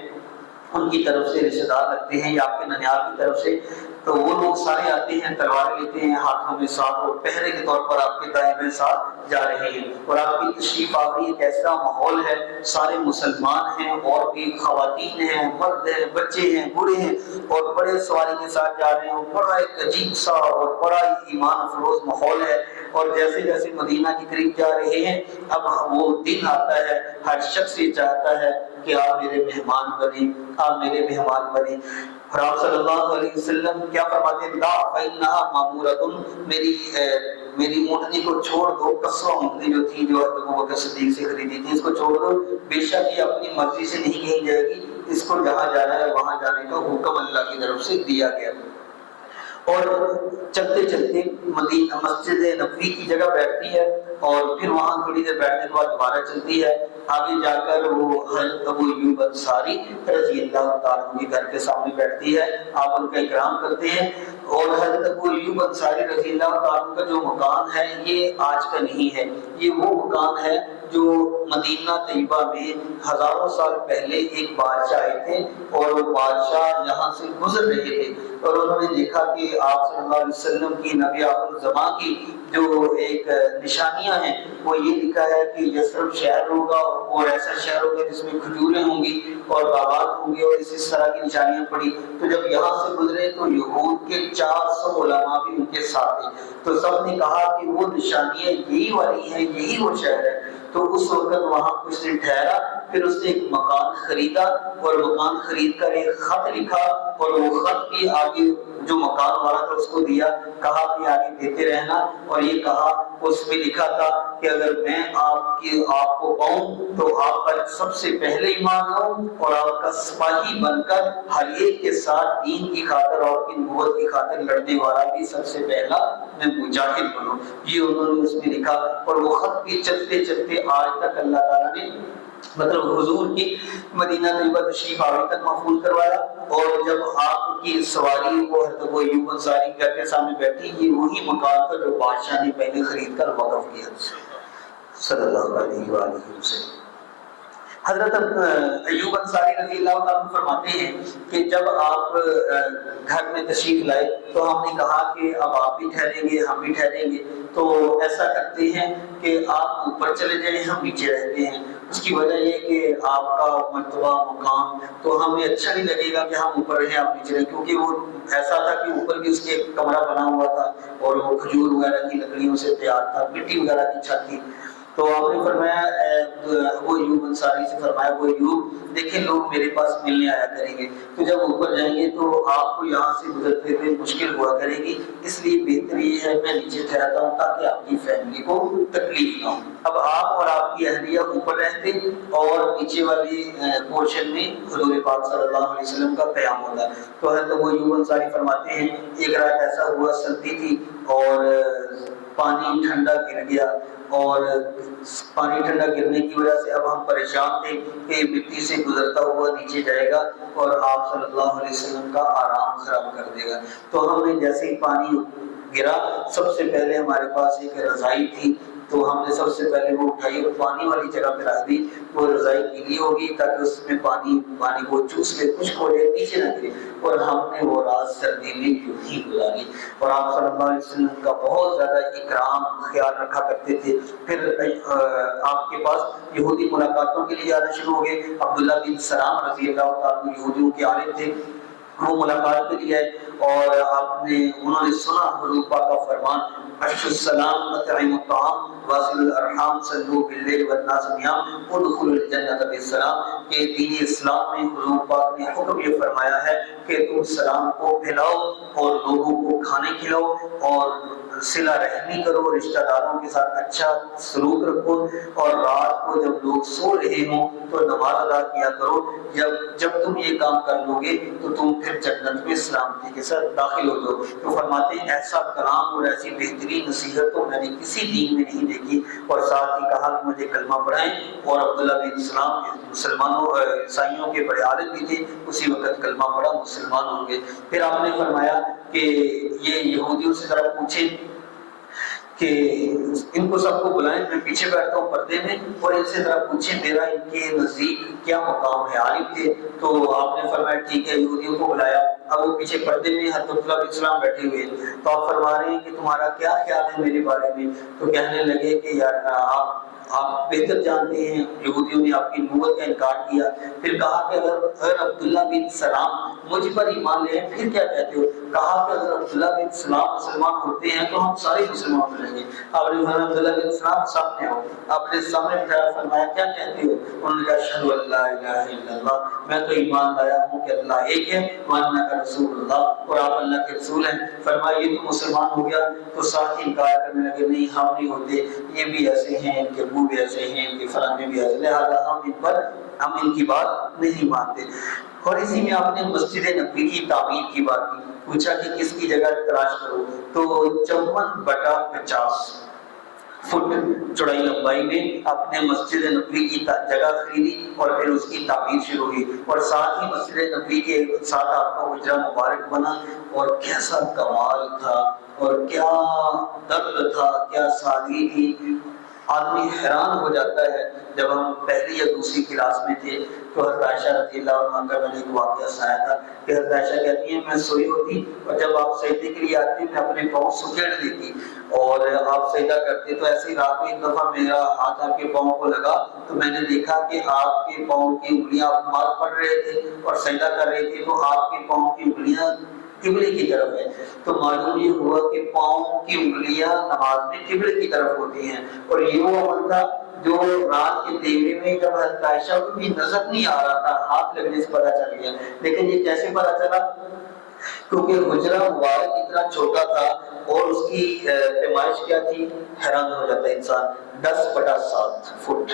ان کی طرف سے رشتہ دار لگتے ہیں یا آپ کے ننیال کی طرف سے، تو وہ لوگ سارے آتے ہیں، تلواریں لیتے ہیں ہاتھوں میں ساتھ، اور پہرے کے طور پر آپ کے دائیں بائیں ساتھ جا رہے ہیں، اور آپ کی تشریف آوری ایک ایسا ماحول ہے، سارے مسلمان ہیں اور بھی خواتین ہیں، مرد ہیں، بچے ہیں، بوڑھے ہیں، اور بڑے سواری کے ساتھ جا رہے ہیں، بڑا ایک عجیب سا اور بڑا ایمان افروز ماحول ہے۔ اور جیسے جیسے مدینہ کے قریب جا رہے ہیں اب وہ دن آتا ہے، ہر شخص یہ چاہتا ہے کہ آپ میرے مہمان بنیں، آپ میرے مہمان بنیں۔ اور آپ صلی اللہ علیہ وسلم کیا فرماتے ہیں؟ لا فإنها مأمورۃ، میری میری اونٹنی کو چھوڑ دو، قصوہ اونٹنی جو تھی جو ابو بکر صدیق سے خریدی تھی، اس کو چھوڑ دو، بے شک یہ اپنی مرضی سے نہیں کہیں جائے گی، اس کو جہاں جانا ہے وہاں جانے کا حکم اللہ کی طرف سے دیا گیا۔ اور چلتے چلتے مدینہ مسجد نبوی کی جگہ بیٹھتی ہے، اور پھر وہاں تھوڑی دیر بیٹھنے کے بعد دوبارہ چلتی ہے، آگے جا کر وہ حضرت ابو ایوب انصاری رضی اللہ تعالیٰ عنہ کے گھر کے سامنے بیٹھتی ہے، آپ ان کا اکرام کرتے ہیں۔ اور حضرت ابو ایوب انصاری رضی اللہ تعالیٰ عنہ کا جو مکان ہے یہ آج کا نہیں ہے، یہ وہ مکان ہے جو مدینہ طیبہ میں ہزاروں سال پہلے ایک بادشاہ آئے تھے، اور وہ بادشاہ یہاں سے گزر رہے تھے، اور انہوں نے دیکھا کہ آپ صلی اللہ علیہ وسلم کی، نبی آخر الزمان کی جو ایک نشانیاں ہیں وہ یہ لکھا ہے کہ یثرب شہر ہوگا اور ایسا شہر ہوگا جس میں کھجوریں ہوں گی اور باغات ہوں گے، اور اس طرح کی نشانیاں پڑی۔ تو جب یہاں سے گزرے تو یہود کے 400 علماء بھی ان کے ساتھ تھے، تو سب نے کہا کہ وہ نشانیاں یہی والی ہیں، یہی وہ شہر ہے۔ تو اس وقت وہاں کچھ دن ٹھہرا، پھر اس نے ایک مکان خریدا، اور مکان خرید کر ایک خط لکھا، اور وہ خط بھی آگے جو مکان والا تھا اس کو دیا، کہا کہ آگے دیتے رہنا، اور یہ کہا اس میں لکھا تھا کہ اگر میں آپ کو پاؤں تو آپ پر سب سے پہلے ایمان لاؤں، اور آپ کا سپاہی بن کر ہر ایک کے ساتھ دین کی خاطر اور کی نبوت کی خاطر لڑنے والا بھی سب سے پہلا میں مجاہد بنوں۔ یہ انہوں نے اس میں لکھا، اور وہ خط بھی چلتے چلتے آج تک اللہ تعالیٰ نے مطلب حضور کی مدینہ طیبہ تشریف آوری تک محفوظ کروایا۔ اور جب آپ کی سواری وہ حضرت ابو ایوب انصاری گھر کے سامنے بیٹھی، یہ وہی مکان تھا جو بادشاہ نے پہلے خرید کر وقف کیا صلی اللہ علیہ وآلہ وسلم۔ حضرت ایوب انصاری رضی اللہ عنہ فرماتے ہیں کہ جب آپ گھر میں تشریف لائے تو ہم نے کہا کہ اب آپ بھی ٹھہریں گے، ہم بھی ٹھہریں گے، تو ایسا کرتے ہیں کہ آپ اوپر چلے جائیں، ہم نیچے رہتے ہیں۔ اس کی وجہ یہ کہ آپ کا مرتبہ مقام تو ہمیں اچھا نہیں لگے گا کہ ہم اوپر رہیں آپ نیچے رہیں، کیونکہ وہ ایسا تھا کہ اوپر بھی اس کے کمرہ بنا ہوا تھا، اور وہ کھجور وغیرہ کی لکڑیوں سے تیار تھا، مٹی وغیرہ کی چھت تھی۔ تو آپ نے فرمایا ابو ایوب انصاری سے فرمایا، ابو ایوب دیکھیں لوگ میرے پاس ملنے آیا کریں گے، تو جب اوپر جائیں گے تو آپ کو یہاں سے گزرتے ہوئے مشکل ہوا کرے گی، اس لیے بہتر یہ ہے میں نیچے ٹھہرتا ہوں تاکہ آپ کی فیملی کو تکلیف نہ ہو۔ اب آپ اور آپ کی اہلیہ اوپر رہتے، اور نیچے والی پورشن میں حضور پاک صلی اللہ علیہ وسلم کا قیام ہوتا۔ تو حضرت ابو ایوب انصاری فرماتے ہیں ایک رات ایسا ہوا، سردی تھی اور پانی ٹھنڈا گر گیا، اور پانی ٹھنڈا گرنے کی وجہ سے اب ہم پریشان تھے کہ مٹی سے گزرتا ہوا نیچے جائے گا اور آپ صلی اللہ علیہ وسلم کا آرام خراب کر دے گا۔ تو ہم نے جیسے ہی پانی گرا، سب سے پہلے ہمارے پاس ایک رضائی تھی، تو ہم نے سب سے پہلے وہ اٹھائی اور پانی والی جگہ پہ رکھ دی، وہ رضائی گیلی ہوگی تاکہ اس میں پانی کو چوس لے، خشک ہو جائے، نیچے نہ گرے، اور ہم نے وہ رات سردی میں یوں ہی گزاری۔ اور آپ صلی اللہ علیہ وسلم کا بہت زیادہ اکرام خیال رکھا کرتے تھے۔ پھر آپ کے پاس یہودی ملاقاتوں کے لیے آنا شروع ہو گئے۔ عبداللہ بن سلام رضی اللہ تعالیٰ یہودیوں کے عالم تھے، وہ ملاقات کے لیے آئے، اور انہوں نے سنا حضور پاک کا فرمان، افشوا السلام اطعموا الطعام واصلوا الارحام صلوا باللیل والناس نیام ادخلوا الجنۃ بالسلام، کہ دین اسلام میں حضور پاک نے حکم یہ فرمایا ہے کہ تم سلام کو پھیلاؤ اور لوگوں کو کھانے کھلاؤ اور صلہ رحمی کرو، رشتہ داروں کے ساتھ اچھا سلوک رکھو، اور رات کو جب لوگ سو رہے ہوں تو نماز ادا کیا کرو۔ جب تم یہ کام کر لو گے تو تم پھر جنت میں سلامتی کے ساتھ داخل ہو جاؤ۔ تو فرماتے ہیں ایسا کلام اور ایسی بہترین نصیحت تو میں نے کسی دین میں نہیں دیکھی، اور ساتھ ہی کہا کہ مجھے کلمہ پڑھائیں، اور عبداللہ بن سلام مسلمانوں عیسائیوں کے بڑے عالم بھی تھے، اسی وقت کلمہ پڑھا، مسلمان ہوں گے۔ پھر آپ نے فرمایا کہ یہ یہودیوں سے ذرا پوچھیں کہ ان کو سب کو بلائیں، میں پیچھے بیٹھتا ہوں پردے میں، اور ان سے ذرا پوچھیں میرا ان کے نزدیک کیا مقام ہے، عالم تھے۔ تو آپ نے فرمایا ٹھیک ہے، یہودیوں کو بلایا۔ اب وہ پیچھے پردے میں حضرت عبداللہ بن سلام بیٹھے ہوئے، تو آپ فرما رہے ہیں کہ تمہارا کیا خیال ہے میرے بارے میں؟ تو کہنے لگے کہ یار آپ بہتر جانتے ہیں، یہودیوں نے آپ کی نبوت کا انکار کیا۔ پھر کہا کہ اگر عبداللہ بن سلام مجھ پر ایمان لے پھر کیا کہتے ہو؟ کہا کہ اگر عبداللہ بن سلام مسلمان ہوتے ہیں تو ہم سارے مسلمان ہو جائیں گے۔ آپ نے فرمایا عبداللہ بن سلام سامنے ہو، آپ نے سامنے بٹھایا، فرمایا کیا کہتے ہو؟ انہوں نے کہا اشہد ان لا الہ الا اللہ، میں تو ایمان لایا ہوں کہ اللہ ایک ہے، وانک رسول اللہ، اور آپ اللہ کے رسول ہیں۔ فرمایا یہ تو مسلمان ہو گیا، تو ساتھ ہی انکار کرنے لگے نہیں ہم نہیں ہوتے، یہ بھی ایسے ہیں، ان کے ابو بھی ایسے ہیں، ان کے فلانے بھی ایسے، لہٰذا ہم ان کی بات نہیں مانتے۔ اور اسی میں آپ نے مسجد نبوی کی تعمیر کی بات کی، پوچھا کہ کس کی جگہ تلاش کرو، تو 54/50 فٹ چوڑائی لمبائی میں آپ نے مسجد نبوی کی جگہ خریدی اور پھر اس کی تعمیر شروع ہوئی، اور ساتھ ہی مسجد نبوی کے ساتھ آپ کا حجرہ مبارک بنا، اور کیسا کمال تھا اور کیا درد تھا، کیا سادگی تھی، آدمی حیران ہو جاتا ہے۔ جب ہم پہلی یا دوسری کلاس میں تھے تو حضرت عائشہ رضی اللہ عنہ کا میں نے ایک واقعہ سنایا تھا کہ حضرت عائشہ کہتی ہیں میں سوئی ہوتی اور جب آپ سجدے کے لیے آتی میں اپنے پاؤں سکیڑ دیتی اور آپ سجدہ کرتے، تو ایسے ہی رات میں ایک دفعہ میرا ہاتھ آپ کے پاؤں کو لگا تو میں نے دیکھا کہ آپ کے پاؤں کی انگلیاں آپ نماز پڑھ رہے تھے اور سجدہ کر رہے تھے، تو آپ کے پاؤں کی انگلیاں قبلے کی طرف ہے، تو معلوم یہ ہوا کہ پاؤں کی انگلیاں نماز میں قبلے کی طرف ہوتی ہیں، اور یہ وہ عمل تھا جو رات کے دیوے میں جب حضرت عائشہ کو بھی نظر نہیں آ رہا تھا، ہاتھ لگنے سے پتہ چل گیا۔ لیکن یہ کیسے پتہ چلا؟ کیونکہ حجرہ مبارک اتنا چھوٹا تھا اور اس کی پیمائش کیا تھی، حیران ہو جاتا ہے انسان، 10/7 فٹ،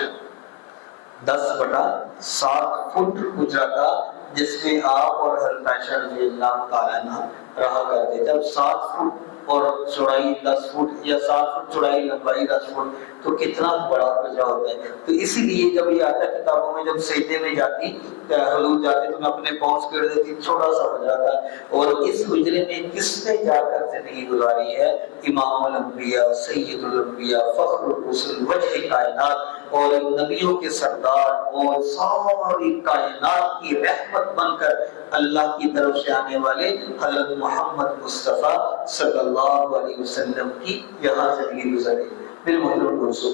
10/7 فٹ حجرہ تھا جس میں آپ اور حضرت عائشہ رضی اللہ تعالیٰ عنہ رہا کرتے۔ جب 7 فٹ اور چوڑائی 10 فٹ یا 7 فٹ چوڑائی لمبائی 10 فٹ تو کتنا بڑا حجرہ ہوتا ہے۔ تو اسی لیے جب یہ آتا ہے کتابوں میں، جب سجدے میں جاتی حضور جاتے تو میں اپنے پاؤں سے کر دیتی، چھوٹا سا حجرہ تھا، اور اس حجرے میں کس نے جا کر زندگی گزاری ہے؟ امام الانبیاء، سید الانبیاء، فخر الرسل، وجہ کائنات اور نبیوں کے سردار اور ساری کائنات کی رحمت بن کر اللہ کی طرف سے آنے والے حضرت محمد مصطفیٰ صلی اللہ علیہ وسلم کی یہاں زندگی گزاری۔ بالمحترم دوستو،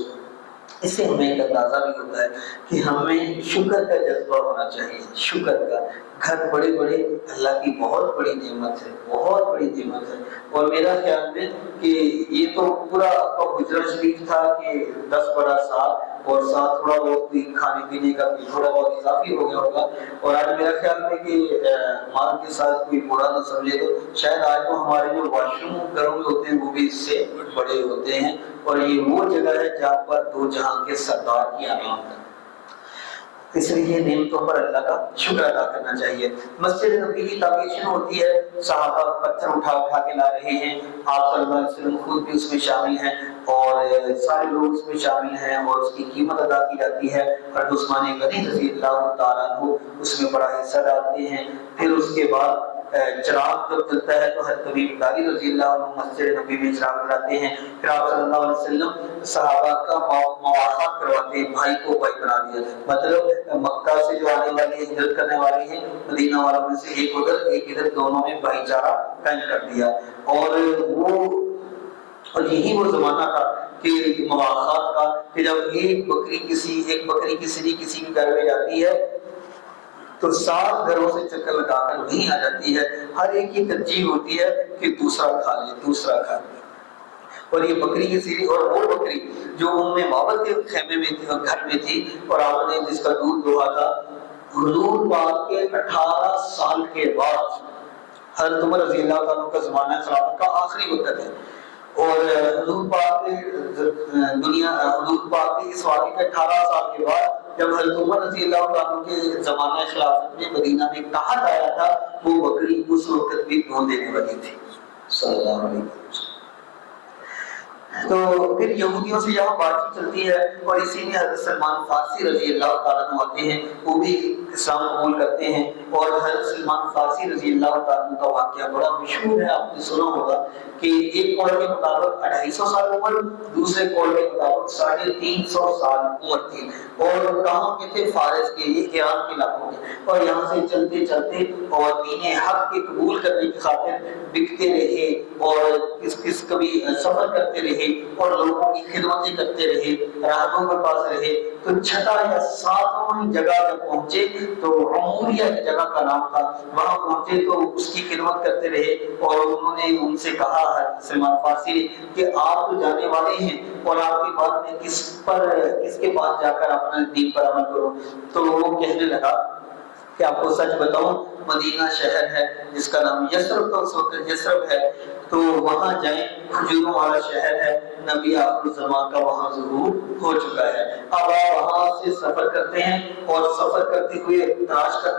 اس سے ہمیں ایک اندازہ بھی ہوتا ہے کہ ہمیں شکر کا جذبہ ہونا چاہیے، شکر کا۔ گھر بڑے بڑے اللہ کی بہت بڑی نعمت ہے، بہت بڑی نعمت ہے، اور میرا خیال میں کہ یہ تو پورا حجرہ شریف تھا کہ 10/7 اور ساتھ تھوڑا بہت کھانے پینے کا بھی تھوڑا بہت اضافی ہو گیا ہوگا، اور آج میرا خیال میں کہ مال کے ساتھ کوئی برا نہ سمجھے تو شاید آج تو ہمارے جو واش روم گھروں میں ہوتے ہیں وہ بھی اس سے بڑے ہوتے ہیں، اور یہ وہ جگہ ہے جہاں پر دو جہاں کے سردار کی علامت ہے۔ اس لیے نعمتوں پر اللہ کا شکر ادا کرنا چاہیے۔ مسجد نبوی کی تعمیر شروع ہوتی ہے، صحابہ پتھر اٹھا اٹھا کے لا رہے ہیں، آپ صلی اللہ علیہ وسلم خود بھی اس میں شامل ہیں اور سارے لوگ اس میں شامل ہیں، اور اس کی قیمت ادا کی جاتی ہے۔ حضرت عثمان غنی رضی اللہ تعالیٰ عنہ اس میں بڑا حصہ ڈالتے ہیں۔ پھر اس کے بعد چراغ جب جلتا ہے تو حضرت ابی بکر رضی اللہ عنہ مسجد نبوی میں چراغ جلاتے ہیں۔ پھر آپ صلی اللہ علیہ وسلم صحابہ کا مواخات کرواتے ہیں، بھائی کو بھائی بنا دیا، مطلب مکہ سے جو آنے والے ہجرت کرنے والے ہیں مدینہ والوں میں سے ایک ادھر ایک ادھر، دونوں میں بھائی چارہ قائم کر دیا، اور یہی وہ زمانہ تھا کہ مواخات کا، کہ جب ایک بکری کسی کے گھر میں جاتی ہے تو 7 گھروں سے چکر لگا کر وہیں آ جاتی ہے، ہر ایک کی ترجیح ہوتی ہے کہ دوسرا کھا لے، اور یہ بکری کی سیری، اور وہ بکری جو ام بابر کے خیمے میں تھی اور گھر میں تھی، اور آپ نے جس کا دودھ دوہا تھا، حضور پاک کے 18 سال کے بعد حضرت عمر رضی اللہ عنہ کا زمانہ خلافت کا آخری وقت ہے، اور حضور پاک کے اس واقعے کے 18 سال کے بعد جب حضرت عمر رضی اللہ عنہ کے زمانہ خلافت میں مدینہ میں قحط آیا تھا، وہ بکری اس وقت بھی دودھ دینے والی تھی صلی اللہ علیہ وسلم۔ تو پھر یہودیوں سے یہاں بات چیت چلتی ہے، اور اسی میں حضرت سلمان فارسی رضی اللہ تعالیٰ عنہ آتے ہیں، وہ بھی اسلام قبول کرتے ہیں، اور حضرت سلمان فارسی رضی اللہ تعالیٰ عنہ کا واقعہ بڑا مشہور ہے، آپ نے سنا ہوگا کہ ایک قول کے مطابق 250 سال عمر، دوسرے قول کے مطابق 350 سال عمر تھی، اور کہاں کے تھے؟ فارس کے، یہ ایران کے علاقوں کے، اور یہاں سے چلتے چلتے اور دین حق کے قبول کرنے کی خاطر بکتے رہے، اور کبھی سفر کرتے رہے اور لوگوں کی خدمتیں کرتے رہے، راہبوں کے پاس رہے، تو 6 یا 7 جگہ جب پہنچے تو عموریہ ایک جگہ کا نام تھا، وہاں پہنچے تو اس کی خدمت کرتے رہے، اور انہوں نے ان سے کہا سلمان فارسی نے کہ آپ تو جانے والے ہیں اور آپ کی بات میں کس کے پاس جا کر اپنا دین پر عمل کروں؟ تو وہ کہنے لگا کہ آپ کو سچ بتاؤں، مدینہ شہر ہے جس کا نام یثرب، تو اس وقت یثرب ہے، تو وہاں جائیں، کھجوروں والا شہر ہے، نبی آخر الزمان کا وہاں ظہور ہو چکا ہے۔ اب آپ وہاں سے سفر کرتے ہیں اور سفر کرتے ہوئے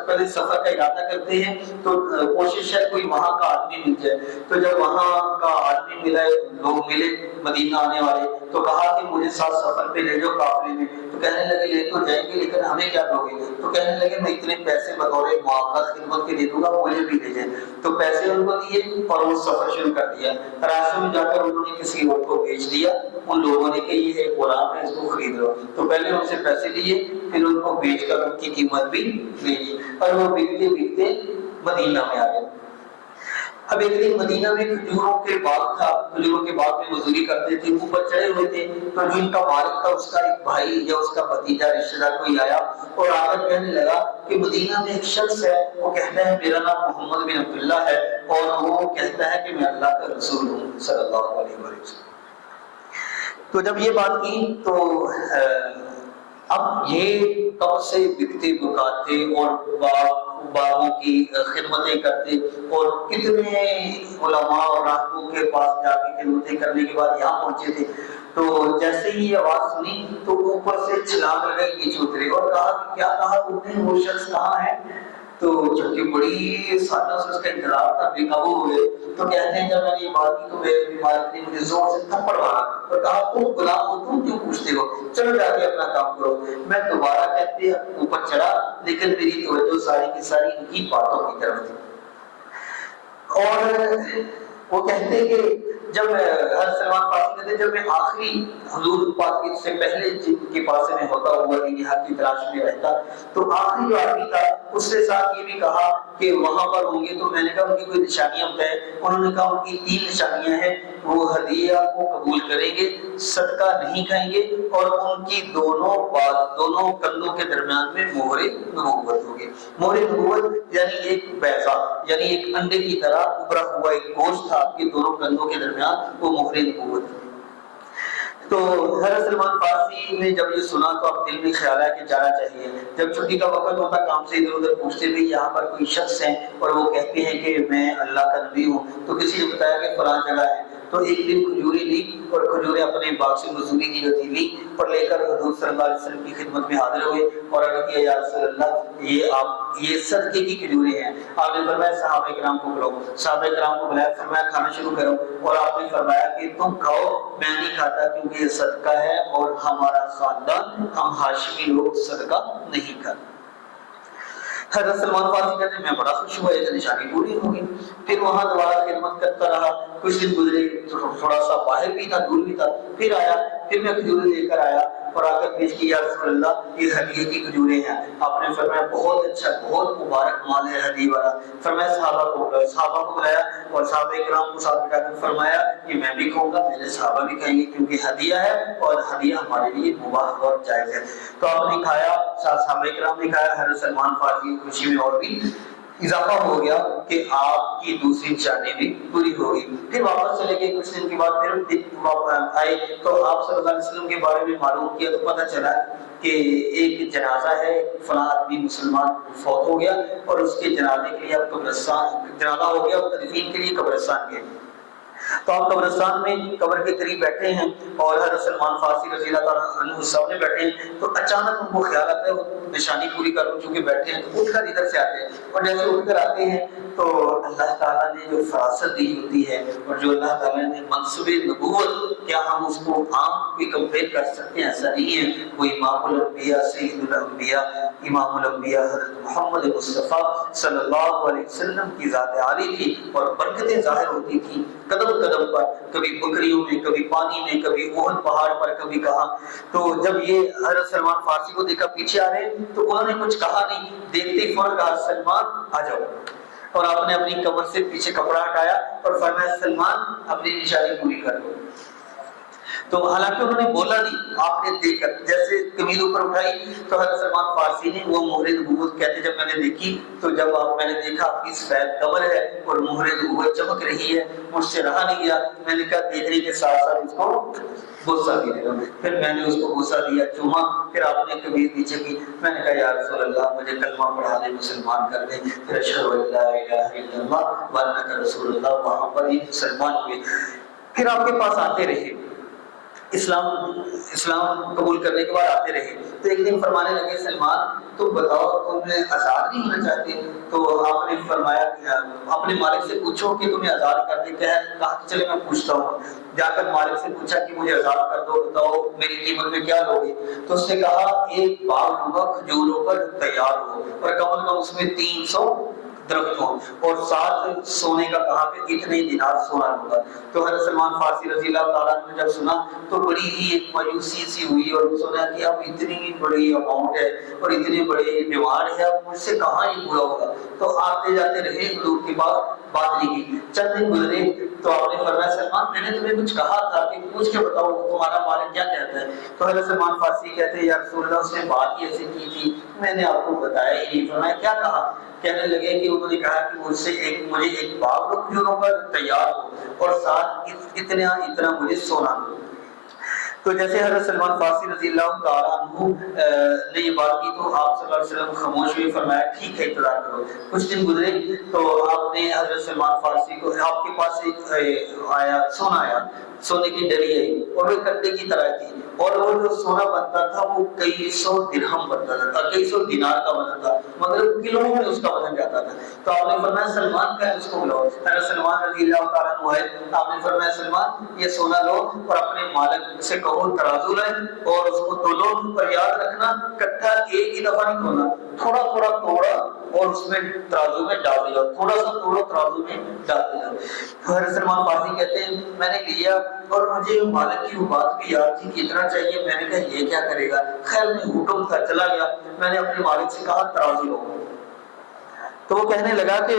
پہلے سفر کا ارادہ کرتے ہیں تو کوشش ہے کوئی وہاں کا آدمی مل جائے، تو جب وہاں کا آدمی ملا، لوگ ملے مدینہ آنے والے، تو کہا کہ مجھے ساتھ سفر پہ لے جاؤ قافلے میں، تو کہنے لگے لے تو جائیں گے لیکن ہمیں کیا دو گے؟ تو کہنے لگے میں اتنے پیسے بطور معاوضہ خدمت کے دے دوں گا، مجھے بھی لے جائیں۔ تو پیسے ان کو دیے اور وہ سفر شروع کر دیا۔ راستے میں جا کر انہوں نے کسی اور کو بیچ دیا، ان لوگوں نے کہ یہ ایک غلام ہے، اس کو خرید لو، تو پہلے ان سے پیسے لیے، پھر ان کو بیچ کر ان کی قیمت بھی لے لی، اور وہ بکتے بکتے مدینہ میں آ گئے۔ اب ایک دن مدینہ میں کھجوروں کے باغ تھا، کھجوروں کے باغ میں مزدوری کرتے تھے، اوپر چڑھے ہوئے تھے، تو جو ان کا مالک تھا اس کا ایک بھائی یا اس کا بھتیجا رشتہ دار کوئی آیا اور آ کر کہنے لگا کہ مدینہ میں ایک شخص ہے، وہ کہتا ہے میرا نام محمد بن عبداللہ ہے، اور وہ کہتا ہے کہ میں اللہ کا رسول ہوں صلی اللہ علیہ وسلم۔ تو جب یہ بات کی تو اب یہ کب سے بکتے بکاتے اور باغوں کی خدمتیں کرتے، اور کتنے علماء اور راہبوں کے پاس جا کے خدمتیں کرنے کے بعد یہاں پہنچے تھے، تو جیسے ہی یہ آواز سنی تو اوپر سے چھلانگ لگائی نیچے اترے اور کہا کہ کیا کہا تم نے، وہ شخص کہاں ہے؟ تو چونکہ بڑی سالوں سے اس کا انتظار تھا، بے قابو ہوئے، تو کہتے ہیں جب میں نے یہ بات کی تو میرے مالک نے مجھے زور سے تھپڑ مارا اور کہا تم غلام ہو، تم کیوں پوچھتے ہو، چلو جا کے اپنا کام کرو۔ میں دوبارہ کہتے اوپر چڑھا، لیکن میری توجہ ساری کی ساری ان کی باتوں کی طرف تھی، اور وہ کہتے کہ جب سلمان فارسی کہتے جب میں آخری حضور پاک سے پہلے جن کے پاس میں ہوتا ہوا دین حق کی تلاش میں رہتا، تو آخری جو آدمی تھا اس سے ساتھ یہ بھی کہا کہ وہاں پر ہوں گے، تو میں نے کہا ان کی کوئی نشانیاں بتائیں، انہوں نے کہا ان کی 3 نشانیاں ہیں، وہ ہدیہ کو قبول کریں گے، صدقہ نہیں کھائیں گے، اور ان کی دونوں کندھوں کے درمیان میں مہر نبوت ہوگی۔ مہر نبوت یعنی ایک بیضہ، یعنی ایک انڈے کی طرح ابھرا ہوا ایک گوشت تھا کہ دونوں کندھوں کے درمیان وہ مہر نبوت تھی۔ تو حضرت سلمان فارسی نے جب یہ سنا تو اب دل میں خیال آیا کہ جانا چاہیے۔ جب چھٹی کا وقت ہوتا کام سے ادھر ادھر پوچھتے بھی یہاں پر کوئی شخص ہے اور وہ کہتے ہیں کہ میں اللہ کا نبی ہوں، تو کسی نے بتایا کہ فلاں جگہ ہے، تو ایک دن کھجوریں لی اور کھجوریں اپنے باغ سے مزدوری کی جو تھی لی اور لے کر حضور صلی اللہ علیہ وسلم کی خدمت میں حاضر ہوئے اور عرض کیا یا رسول اللہ یہ صدقے کی کھجوریں ہیں۔ آپ نے فرمایا صحابہ کرام کو بلاؤ، صحابہ کرام کو بلایا، فرمایا کھانا شروع کرو، اور آپ نے فرمایا کہ تم کھاؤ، میں نہیں کھاتا کیونکہ یہ صدقہ ہے اور ہمارا خاندان، ہم ہاشمی لوگ صدقہ نہیں کھاتے۔ حضرت سلمان فارسی کہتے ہیں میں بڑا خوش ہوا، یہ نشانی پوری ہوگی۔ پھر وہاں دوبارہ خدمت کرتا رہا، کچھ دن گزرے، تھوڑا سا باہر بھی تھا، دور بھی تھا، پھر آیا، پھر میں کھجوریں لے کر آیا اور آ کر پیش کی یا رسول اللہ یہ ہدیے کی کھجوریں ہیں۔ آپ نے فرمایا بہت اچھا، بہت مبارک مال ہے ہدیے والا۔ فرمایا صحابہ کو بلایا، صحابہ کو بلایا اور صحابہ کرام کو ساتھ بٹھا کر فرمایا کہ میں بھی کھاؤں گا، میرے صحابہ بھی کھائیں گے کیونکہ ہدیہ ہے اور ہدیہ ہمارے لیے مباح اور جائز ہے۔ تو آپ نے کھایا، صحابہ کرام نے کھایا، حضرت سلمان فارسی خوشی میں اور بھی اضافہ ہو گیا کہ آپ کی دوسری نشانی بھی پوری ہوگی۔ پھر واپس چلے گئے، کچھ دن کے بعد پھر آئے تو آپ صلی اللہ علیہ وسلم کے بارے میں معلوم کیا تو پتہ چلا کہ ایک جنازہ ہے، فلاں آدمی مسلمان فوت ہو گیا اور اس کے جنازے کے لیے آپ قبرستان، جنازہ ہو گیا اور تدفین کے لیے قبرستان گئے۔ تو آپ قبرستان میں قبر کے قریب بیٹھے ہیں اور حضرت سلمان فارسی رضی اللہ تعالیٰ عنہ سامنے بیٹھے ہیں، تو اچانک ان کو خیال آتا ہے وہ نشانی پوری کروں چونکہ بیٹھے ہیں، تو اٹھ کر ادھر سے آتے ہیں اور جیسے اٹھ کر آتے ہیں تو اللہ تعالیٰ نے جو فراست دی ہوتی ہے اور جو اللہ تعالیٰ نے منصب نبوت، کیا ہم اس کو عام کی کمپیئر کر سکتے ہیں؟ ایسا نہیں ہے۔ وہ امام الانبیاء، سید الانبیاء، امام الانبیاء حضرت محمد مصطفیٰ صلی اللہ علیہ وسلم کی ذات عالی تھی اور برکتیں ظاہر ہوتی تھی قدم قدم پر، کبھی بکریوں میں، کبھی پانی میں، کبھی احد پہاڑ پر، کبھی کہاں۔ تو جب یہ حضرت سلمان فارسی کو دیکھا پیچھے آ رہے تو انہوں نے کچھ کہا نہیں، دیکھتے ہی فوراً کہا سلمان آ جاؤ، اور آپ نے اپنی کمر سے پیچھے کپڑا ہٹایا اور فرمایا سلمان اپنی نشانی پوری کر لو۔ تو حالانکہ انہوں نے بولا نہیں، آپ نے دیکھ کر جیسے قمیض اوپر اٹھائی تو حضرت سلمان فارسی نے وہ مہر نبوت کہتے جب میں نے دیکھی تو جب میں نے دیکھا آپ کی سفید کمر ہے اور مہر نبوت چمک رہی ہے، مجھ سے رہا نہیں گیا، میں نے کہا دیکھنے کے ساتھ ساتھ اس کو بوسہ بھی دے دو۔ پھر میں نے اس کو بوسہ دیا، چوما، پھر آپ نے قمیض نیچے کی، میں نے کہا یا رسول اللہ مجھے کلمہ پڑھا دے، مسلمان کر دے۔ پھر اشہد ان لا الہ الا اللہ وانک رسول اللہ، وہاں پر ہی مسلمان ہوئے۔ پھر آپ کے پاس آتے رہے، اسلام قبول کرنے کے بعد آتے رہے، تو ایک دن فرمانے لگے سلمان تم بتاؤ تم آزاد نہیں ہونا چاہتے؟ تو آپ نے فرمایا اپنے مالک سے پوچھو کہ تمہیں آزاد کر دے، کہا کہ چلے میں پوچھتا ہوں۔ جا کر مالک سے پوچھا کہ مجھے آزاد کر دو، بتاؤ میری قیمت میں کیا لوگے؟ تو اس نے کہا ایک باغ ہوگا کھجوروں پر تیار ہو اور کم از کم اس میں 300 درخت ہوں اور ساتھ سونے کا کہا کہ اتنے دینار سونا ہوگا۔ تو حضرت سلمان فارسی رضی اللہ تعالیٰ نے جب سنا تو بڑی ہی ایک مایوسی سی ہوئی اور سنا کہ اب اتنی بڑی اماؤنٹ ہے اور اتنے بڑے بیمار ہے، اب مجھ سے کہاں یہ پورا ہوگا؟ تو آتے جاتے رہے، حضور کے پاس بات نہیں کی۔ چند دن گزرے تو آپ نے فرمایا سلمان میں نے تمہیں کچھ کہا تھا کہ پوچھ کے بتاؤ تمہارا مالک کیا کہتا ہے؟ تو حضرت سلمان فارسی کہتے ہیں یا رسول اللہ اس نے بات ہی ایسے کی تھی، میں نے آپ کو بتایا ہی نہیں۔ فرمایا کیا کہا؟ کہنے لگے کہ انہوں نے کہا کہ مجھے ایک باغ دو کھجوروں پر تیار ہو اور ساتھ اتنا مجھے سونا دو۔ تو جیسے حضرت سلمان فارسی رضی اللہ تعالیٰ عنہ نے یہ بات کی تو آپ صلی اللہ علیہ وسلم خاموش ہوئے، فرمایا ٹھیک ہے انتظار کرو۔ کچھ دن گزرے تو آپ نے حضرت سلمان فارسی کو آپ کے پاس ایک سونا آیا، سونے کی ڈلی آئی اور وہ کٹے کی طرح تھی اور وہ جو سونا بنتا تھا وہ کئی سو درہم بنتا تھا، کئی سو دینار کا وزن تھا، مگر کلو میں اس کا وزن جاتا تھا۔ تو آپ نے فرمایا سلمان کا ہے اس کو بلاؤ۔ حضرت سلمان رضی اللہ تعالیٰ عنہ ہے، آپ نے فرمایا سلمان یہ سونا لو اور اپنے مالک سے کہو ترازو لائے اور اس کو تولو، اور یاد رکھنا کٹھا ایک ہی دفعہ نہیں تولنا، تھوڑا تھوڑا توڑا اور اس میں ترازو میں ڈال دیا، تھوڑا سا توڑو ترازو میں ڈال دیا۔ حضرت سلمان فارسی کہتے ہیں میں نے لیا اور مجھے مالک کی وہ بات بھی یاد تھی کہ اتنا چاہیے، میں نے کہا یہ کیا کرے گا؟ خیر میں حکم تھا چلا گیا، میں نے اپنے مالک سے کہا ترازو لو، تو وہ کہنے لگا کہ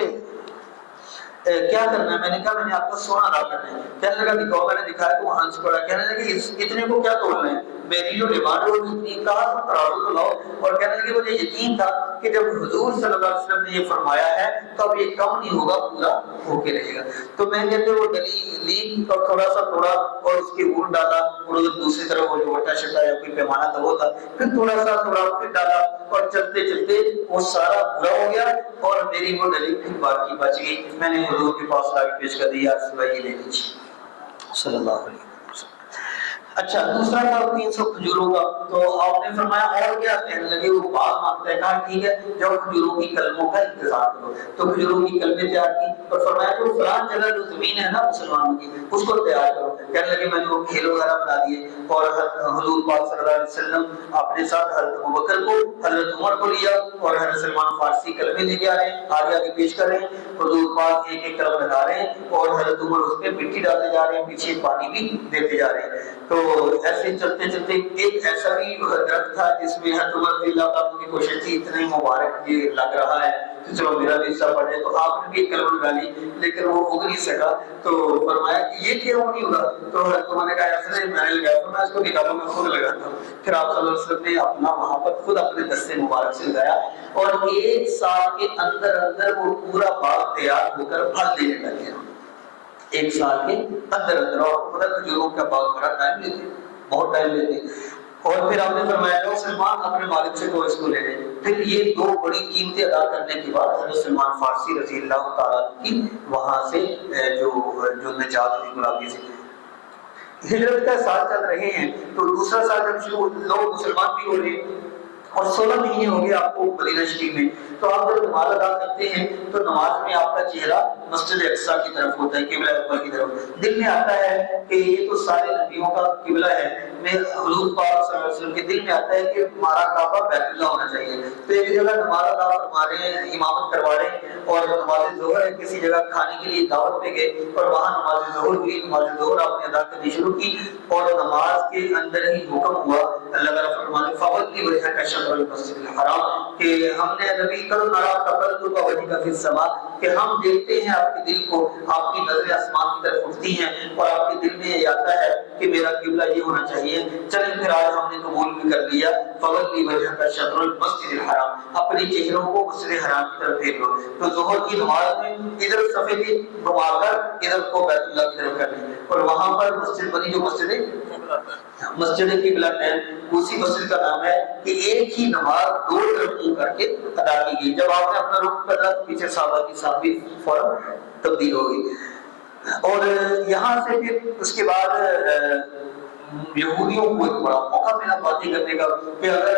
کیا کرنا ہے؟ میں نے کہا میں نے آپ کو سونا ادا کرنا ہے۔ کہنے لگا دکھاؤ، میں نے دکھایا تو وہ ہنس پڑا، کہنے لگا اتنے کو کیا تولنا ہے؟ میری جو ڈیمانڈ ہے وہ اتنی، کہا تو ترازو تو لاؤ، اور کہنے لگے مجھے یقین تھا کہ جب حضور صلی اللہ علیہ وسلم نے یہ فرمایا ہے تو اب یہ کم نہیں ہوگا، پورا ہو کے رہے گا۔ تو میں کہتے وہ ڈلی لی اور تھوڑا سا توڑا اور اس کے اوپر ڈالا اور دوسری طرف وہ جو وٹا شٹا یا کوئی پیمانہ تھا وہ تھا، پھر تھوڑا سا توڑا پھر ڈالا اور چلتے چلتے وہ سارا پورا ہو گیا اور میری وہ ڈلی پھر باقی بچ گئی۔ میں نے حضور کے پاس لا کے پیش کر دیا، یہ لے لیجیے صلی اللہ علیہ وسلم۔ اچھا دوسرا تھا 300 کھجوروں کا، تو آپ نے فرمایا اور کیا؟ کہنے لگے وہ بات مانگتا ہے، کہا ٹھیک ہے جب کھجوروں کی کلموں کا انتظار کرو، تو کھجوروں کی کلمیں تیار کی اور فرمایا جو فلان جگہ جو زمین ہے نا مسلمانوں کی اس کو تیار کرو۔ کہنے لگے میں نے وہ کھیل وغیرہ بنا دیے اور حضور پاک صلی اللہ علیہ وسلم اپنے ساتھ حضرت ابوبکر کو حضرت عمر کو لیا اور حضرت سلمان فارسی کلمیں لے کے آ رہے ہیں، آگے آگے پیش کر رہے ہیں، حضور پاک ایک ایک کلمہ لگا رہے ہیں اور حضرت عمر اس پہ مٹی ڈالتے جا رہے ہیں، پیچھے پانی بھی دیتے جا رہے ہیں۔ تو ایسے چلتے چلتے ایک ایسا بھی درخت تھا جس میں حضرت عمر رضی اللہ تعالیٰ کی کوشش تھی اتنا ہی مبارک یہ لگ رہا ہے تو چلو میرا بھی حصہ پڑ جائے، تو آپ نے بھی ایک کلمہ لگا لی لیکن وہ اگ نہیں سکا۔ تو فرمایا کہ یہ کیوں نہیں ہوگا؟ تو حضرت عمر نے کہا ایسا میں نے لگایا، تو میں اس کو نکالوں میں خود لگاتا ہوں۔ پھر آپ صلی اللہ علیہ وسلم نے اپنا وہاں پر خود اپنے دستے مبارک سے لگایا اور 1 سال کے اندر اندر وہ پورا باغ تیار ہو کر پھل دینے لگ گیا، 1 سال کے اندر اندر۔ اور خدا کھجوروں کا باغ بڑا ٹائم لیتے، بہت ٹائم لیتے۔ اور پھر آپ نے فرمایا جو سلمان اپنے مالک سے کو اس کو لے لے۔ پھر یہ 2 بڑی قیمتیں ادا کرنے کے بعد حضرت سلمان فارسی رضی اللہ تعالیٰ کی وہاں سے جو نجات ہوئی غلامی سے، ہجرت کا سال چل رہے ہیں تو دوسرا سال جب شروع لوگ مسلمان بھی ہو رہے اور 16 مہینے ہو گئے آپ کو مدینہ شریف میں، تو آپ جب نماز ادا کرتے ہیں تو نماز میں آپ کا چہرہ مسجد اقصیٰ کی طرف ہوتا ہے، قبلہ اول کی طرف۔ دل میں آتا ہے کہ یہ تو سارے نبیوں کا قبلہ ہے، میں حضور پاک صلی اللہ علیہ وسلم کے دل میں آتا ہے کہ ہمارا کعبہ بیت اللہ ہونا چاہیے۔ تو ایک جگہ نماز ادا فرما رہے ہیں، امامت کروا رہے ہیں اور نماز ظہر ہے، کسی جگہ کھانے کے لیے دعوت پہ گئے اور وہاں نماز ظہر ہوئی، نماز ظہر آپ نے ادا کرنی شروع کی اور نماز کے اندر ہی حکم ہوا، اللہ تعالیٰ فرمانے فَوَلْ فَوَلِّ وَجْهَكَ شَطْرَ الْمَسْجِدِ الْحَرَامِ کہ ہم نے نبی قد نَرَىٰ تَقَلُّبَ وَجْهِكَ فِي السَّمَاءِ کہ ہم دیکھتے ہیں آپ کے دل کو، آپ کی نظریں آسمان کی طرف اٹھتی ہیں اور آپ کے دل میں یہ آتا ہے کہ میرا قبلہ یہ ہونا چاہیے، چلیں پھر آج ہم نے قبول بھی کر لیا، فَوَلِّ وَجْهَكَ شَطْرَ الْمَسْجِدِ الْحَرَامِ اپنے چہروں کو مسجد حرام کی طرف پھیر لو۔ تو ظہر کی نماز میں ادھر صفے کی گھما کر ادھر کو بیت اللہ کی طرف کرنی، اور وہاں پر مسجد بنی جو مسجد قبلتین، اسی مسجد کا نام ہے کہ ایک ہی نماز دو طرف منہ کر کے ادا کی گئی۔ جب آپ نے اپنا رخ بدلا تو پیچھے صحابہ کی صاف بھی فوراً تبدیل ہو گئی۔ اور یہاں سے پھر اس کے بعد یہودیوں کو ایک بڑا موقع ملا باتیں کرنے کا کہ اگر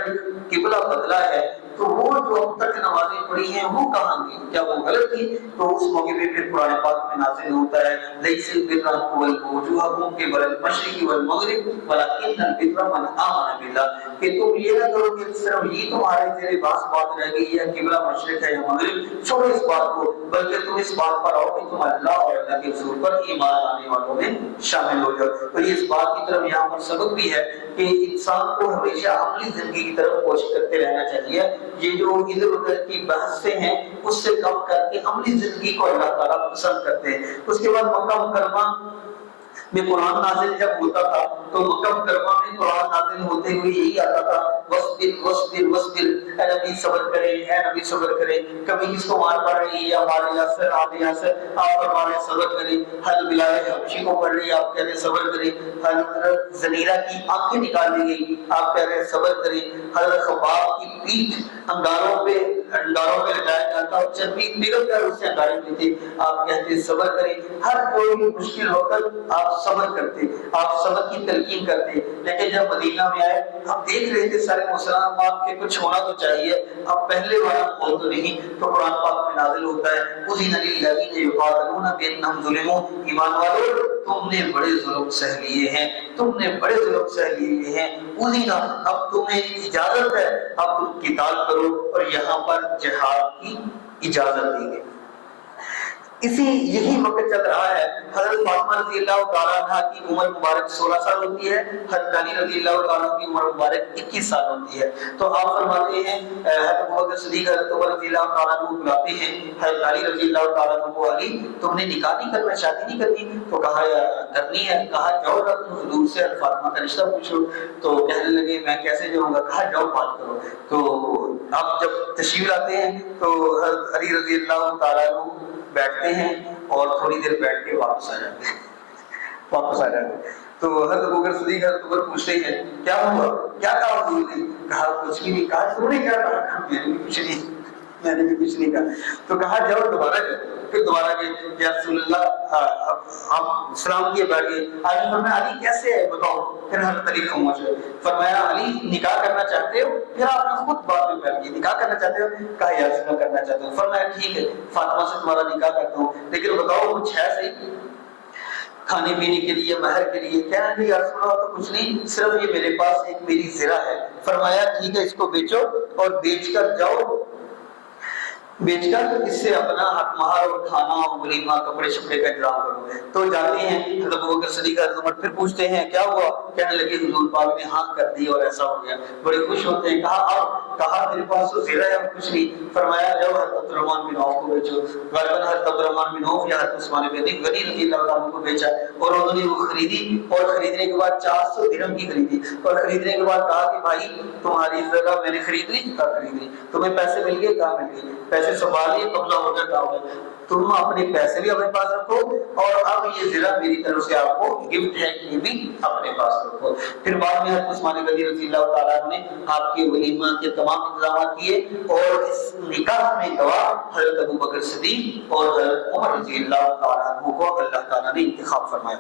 قبلہ بدلا ہے تو وہ جو اب تک نمازیں پڑھی ہیں وہ کہاں گئی، کیا وہ غلط تھی؟ تو اس موقع پہ پھر قرآن پاک میں نازل ہوتا ہے لَيْسَ الْبِرَّ أَن تُوَلُّوا وُجُوهَكُمْ قِبَلَ الْمَشْرِقِ وَالْمَغْرِبِ وَلَكِنَّ الْبِرَّ مَنْ آمَنَ بِاللَّهِ کہ تم یہ نہ کرو کہ صرف یہ تمہارے زیر بحث بات رہ گئی ہے قبلہ مشرق ہے یا مغرب، چھوڑو اس بات کو، بلکہ تم اس بات پر آؤ کہ تم اللہ اور اللہ کے رسول پر ایمان لانے والوں میں شامل ہو جاؤ۔ تو یہ اس بات کی طرف یہاں پر سبق بھی ہے کہ انسان کو ہمیشہ عملی زندگی کی طرف کوشش کرتے رہنا چاہیے۔ یہ جو ادھر ادھر کی بحثیں ہیں اس سے کم کر کے عملی زندگی کو اللہ تعالیٰ پسند کرتے ہیں۔ اس کے بعد مکہ مکرمہ میں قرآن نازل جب ہوتا تھا تو مکہ مکرمہ میں قرآن نازل ہوتے ہوئے یہی آتا تھا وَاصْبِرْ وَاصْبِرْ وَاصْبِرْ، اے نبی صبر کریں، اے نبی صبر کریں۔ کبھی کس کو مار پڑ رہی ہے یا ہمارے یاسر آپ یاسر آپ فرمانے صبر کریں، حضرت بلال حبشی کو پڑھ رہی ہے آپ کہہ رہے صبر کریں، حضرت زنیرہ کی آنکھیں نکال دی گئی آپ کہہ رہے صبر کریں، حضرت خباب کی پیٹھ انگاروں پہ لٹایا جاتا اور چربی پگھل کر اس سے انگارے ملتے آپ کہتے صبر کریں۔ ہر کوئی مشکل ہو کر آپ صبر کرتے، آپ صبر کی تلقین کرتے۔ لیکن جب مدینہ میں آئے ہم دیکھ رہے تھے سارے مسلمان کے کچھ ہونا تو چاہیے، اب پہلے والا ہو تو نہیں، تو قرآن پاک میں نازل ہوتا ہے اذن للذین یقاتلون بانہم ظلموا، ایمان والو تم نے بڑے ظلم سہ لیے ہیں، تم نے بڑے ظلم سہ لیے ہیں، اذن اب تمہیں اجازت ہے، اب تم قتال کرو، اور یہاں پر جہاد کی اجازت دی گئی۔ یہی وقت چل رہا ہے، حضرت فاطمہ رضی اللہ تعالیٰ عنہ کی عمر مبارک 16 سال ہوتی ہے، حضرت علی رضی اللہ تعالیٰ کی عمر مبارک 21 سال ہوتی ہے۔ تو آپ فرماتے ہیں حضرت ابوبکر صدیق حضرت عمر رضی اللہ تعالیٰ کو بلاتے ہیں حضرت علی رضی اللہ تعالیٰ کو، علی تم نے نکاح نہیں کرنا، شادی نہیں کرنی؟ تو کہا کرنی ہے، کہا جاؤ حضور سے فاطمہ کا رشتہ پوچھو۔ تو کہنے لگے میں کیسے جاؤں گا؟ کہا جاؤ بات کرو۔ تو اب جب تشریف لاتے ہیں تو حضرت علی رضی اللہ تعالیٰ کو بیٹھتے ہیں اور تھوڑی دیر بیٹھ کے واپس آ جاتے ہیں۔ تو حضرت ابوبکر صدیق حضرت عمر پوچھتے ہیں کیا ہوا، کیا کہا حضور نے؟ کہا کچھ بھی نہیں۔ کہا تم نے کیا کہا؟ میں نے بھی کچھ نہیں کہا۔ تو کہا جاؤ دوبارہ جاؤ۔ پھر دوبارہ گئے یا رسول اللہ آپ سلام کیے بیٹھ گئے۔ علی فرمایا علی کیسے ہے بتاؤ؟ پھر حضرت علی خاموش ہوئے۔ فرمایا علی نکاح کرنا چاہتے ہو؟ پھر آپ نے خود بات میں بیٹھ گئی نکاح کرنا چاہتے ہو؟ کہا یا رسول اللہ کرنا چاہتے ہو۔ فرمایا ٹھیک ہے فاطمہ سے تمہارا نکاح کرتا ہوں، لیکن بتاؤ کچھ ہے صحیح کھانے پینے کے لیے مہر کے لیے؟ کہنے لگے یا رسول اللہ تو کچھ نہیں، صرف یہ میرے پاس ایک میری زرہ ہے۔ فرمایا ٹھیک ہے اس کو بیچو اور بیچ کر جاؤ، بیچ کر اس سے اپنا حق مہر اور کھانا اور ولیمہ کپڑے شپڑے کا انتظام کرو۔ تو جاتے ہیں حضرت ابوبکر صدیق حضرت عمر پھر پوچھتے ہیں کیا ہوا؟ کہنے لگے حضور پاک نے ہاں کر دی اور ایسا ہو گیا۔ بڑے خوش ہوتے ہیں۔ کہا اب؟ کہا میرے پاس تو زیرہ ہے اور کچھ نہیں۔ فرمایا جاؤ حضرت عبد الرحمن بن عوف کو بیچو۔ غالباً حضرت عبد الرحمن بن عوف یا حضرت عثمان بن غنی رضی اللہ عنہ کو بیچا اور انہوں نے وہ خریدی، اور خریدنے کے بعد 400 درہم کی خریدی، اور خریدنے کے بعد کہا کہ بھائی تمہاری جگہ میں نے خرید لی؟ کہا خرید لی۔ تمہیں پیسے مل گئے؟ کہاں مل گئے؟ پیسے سنبھال لیے؟ قبضہ ہو گیا؟ کہا ہو گیا۔ تم اپنے پیسے بھی اپنے پاس رکھو اور اب یہ زرہ میری طرف سے آپ کو گفٹ ہے، یہ بھی اپنے پاس رکھو۔ پھر بعد میں حضرت عثمان غنی رضی اللہ تعالیٰ نے آپ کے ولیمہ کے تمام انتظامات کیے، اور اس نکاح میں گواہ حضرت ابوبکر صدیق اور حضرت عمر رضی اللہ تعالیٰ عنہ کو اللہ تعالیٰ نے انتخاب فرمایا۔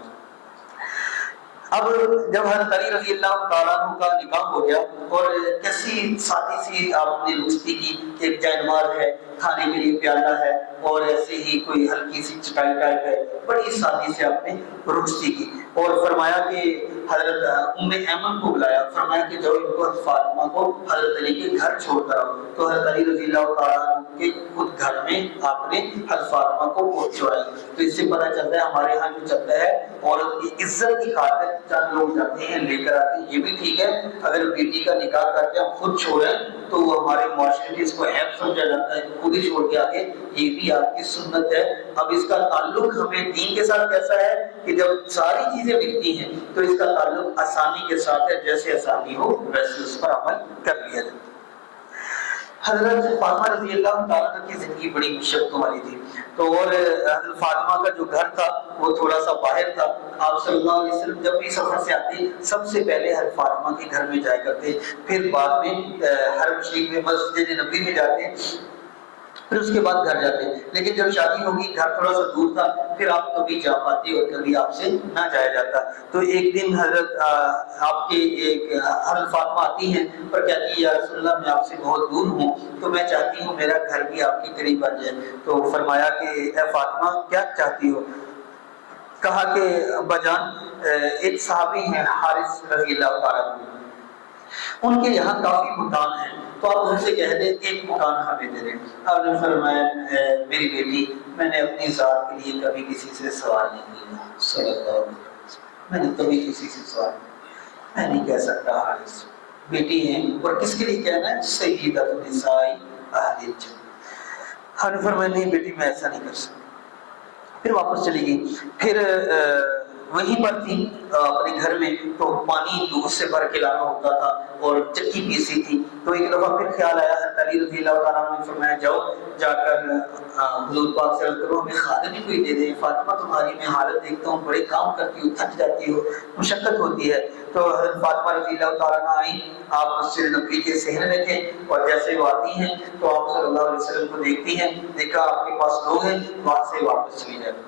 اب جب حضرت علی رضی اللہ تعالیٰ عنہ کا نکاح ہو گیا اور کیسی سادی سی آپ نے رخصتی کی، ایک جائے نماز ہے، کھانے کے لیے پیالہ ہے اور ایسے ہی کوئی ہلکی سی چٹائی ٹائپ ہے، بڑی سادگی سے آپ نے رخصتی کی اور فرمایا کہ حضرت ام ایمن کو بلایا، فرمایا کہ جب ان کو فاطمہ کو حضرت علی کے گھر چھوڑ کر آؤ، تو حضرت علی رضی اللہ تعالیٰ عنہ کے خود گھر میں آپ نے حضرت فاطمہ کو پہنچوایا۔ تو اس سے پتہ چلتا ہے ہمارے ہاں جو چلتا ہے عورت کی عزت کی خاطر چند لوگ جاتے ہیں لے کر آتے ہیں، یہ بھی ٹھیک ہے، اگر بیٹی کا نکاح کر کے ہم خود چھوڑیں تو وہ ہمارے معاشرے میں اس کو عیب سمجھا جاتا ہے کہ خود ہی چھوڑ کے آگے، یہ بھی آپ کی سنت ہے۔ اب اس کا تعلق ہمیں دین کے ساتھ کیسا ہے کہ جب ساری چیزیں ملتی ہیں تو اس کا تعلق آسانی کے ساتھ ہے، جیسے آسانی ہو ویسے اس پر عمل کر لیا جائے۔ حضرت فاطمہ رضی اللہ تعالیٰ کی زندگی بڑی مشقتوں والی تھی، تو اور حضرت فاطمہ کا جو گھر تھا وہ تھوڑا سا باہر تھا۔ آپ صلی اللہ علیہ وسلم جب بھی سفر سے آتے سب سے پہلے حضرت فاطمہ کے گھر میں جایا کرتے، پھر بعد میں حرم شریف میں مسجد نبوی میں جاتے، پھر اس کے بعد گھر جاتے۔ لیکن جب شادی ہوگی گھر تھوڑا سا دور تھا، پھر آپ کبھی جا پاتے اور کبھی آپ سے نہ جایا جاتا۔ تو ایک دن حضرت آپ کے حضرت فاطمہ آتی ہیں اور کہتی ہے یا رسول اللہ میں آپ سے بہت دور ہوں تو میں چاہتی ہوں میرا گھر بھی آپ کے قریب بن جائے۔ تو فرمایا کہ اے فاطمہ کیا چاہتی ہو؟ کہا کہ ابا جان ایک صحابی ہیں حارث رضی اللہ تعالیٰ عنہ، ان کے یہاں کافی مکان ہیں، تو آپ ان سے کہہ دیں ایک مکان ہمیں دے دیں۔ آپ نے فرمایا میری بیٹی میں نے اپنی ذات کے لیے کبھی کسی سے سوال نہیں کیا، صلی اللہ علیہ وسلم، میں نے کبھی کسی سے سوال نہیں، میں نہیں کہہ سکتا حارث بیٹی ہیں، اور کس کے لیے کہنا ہے؟ سیدۃ النساء اہل الجنہ۔ ہم نے فرمایا نہیں بیٹی میں ایسا نہیں کر سکتا۔ پھر واپس چلی گئی، پھر وہیں پر تھی اپنے گھر میں، تو پانی دودھ سے بھر کے لانا ہوتا تھا اور چکی پیسی تھی۔ تو ایک دفعہ پھر خیال آیا، حضرت علی رضی اللہ تعالیٰ عنہ نے فرمایا جاؤ جا کر حضور پاک سے عرض کرو ہمیں خادم ہی کوئی دے دے، فاطمہ تمہاری میں حالت دیکھتا ہوں بڑے کام کرتی ہو، تھک جاتی ہو، مشقت ہوتی ہے۔ تو حضرت فاطمہ رضی اللہ تعالیٰ عنہ آئی، آپ مسجد نبوی کے صحن میں تھے، اور جیسے وہ آتی ہیں تو آپ صلی اللہ علیہ وسلم کو دیکھتی ہیں، دیکھا آپ کے پاس لوگ ہیں، وہاں سے واپس چلی جائے،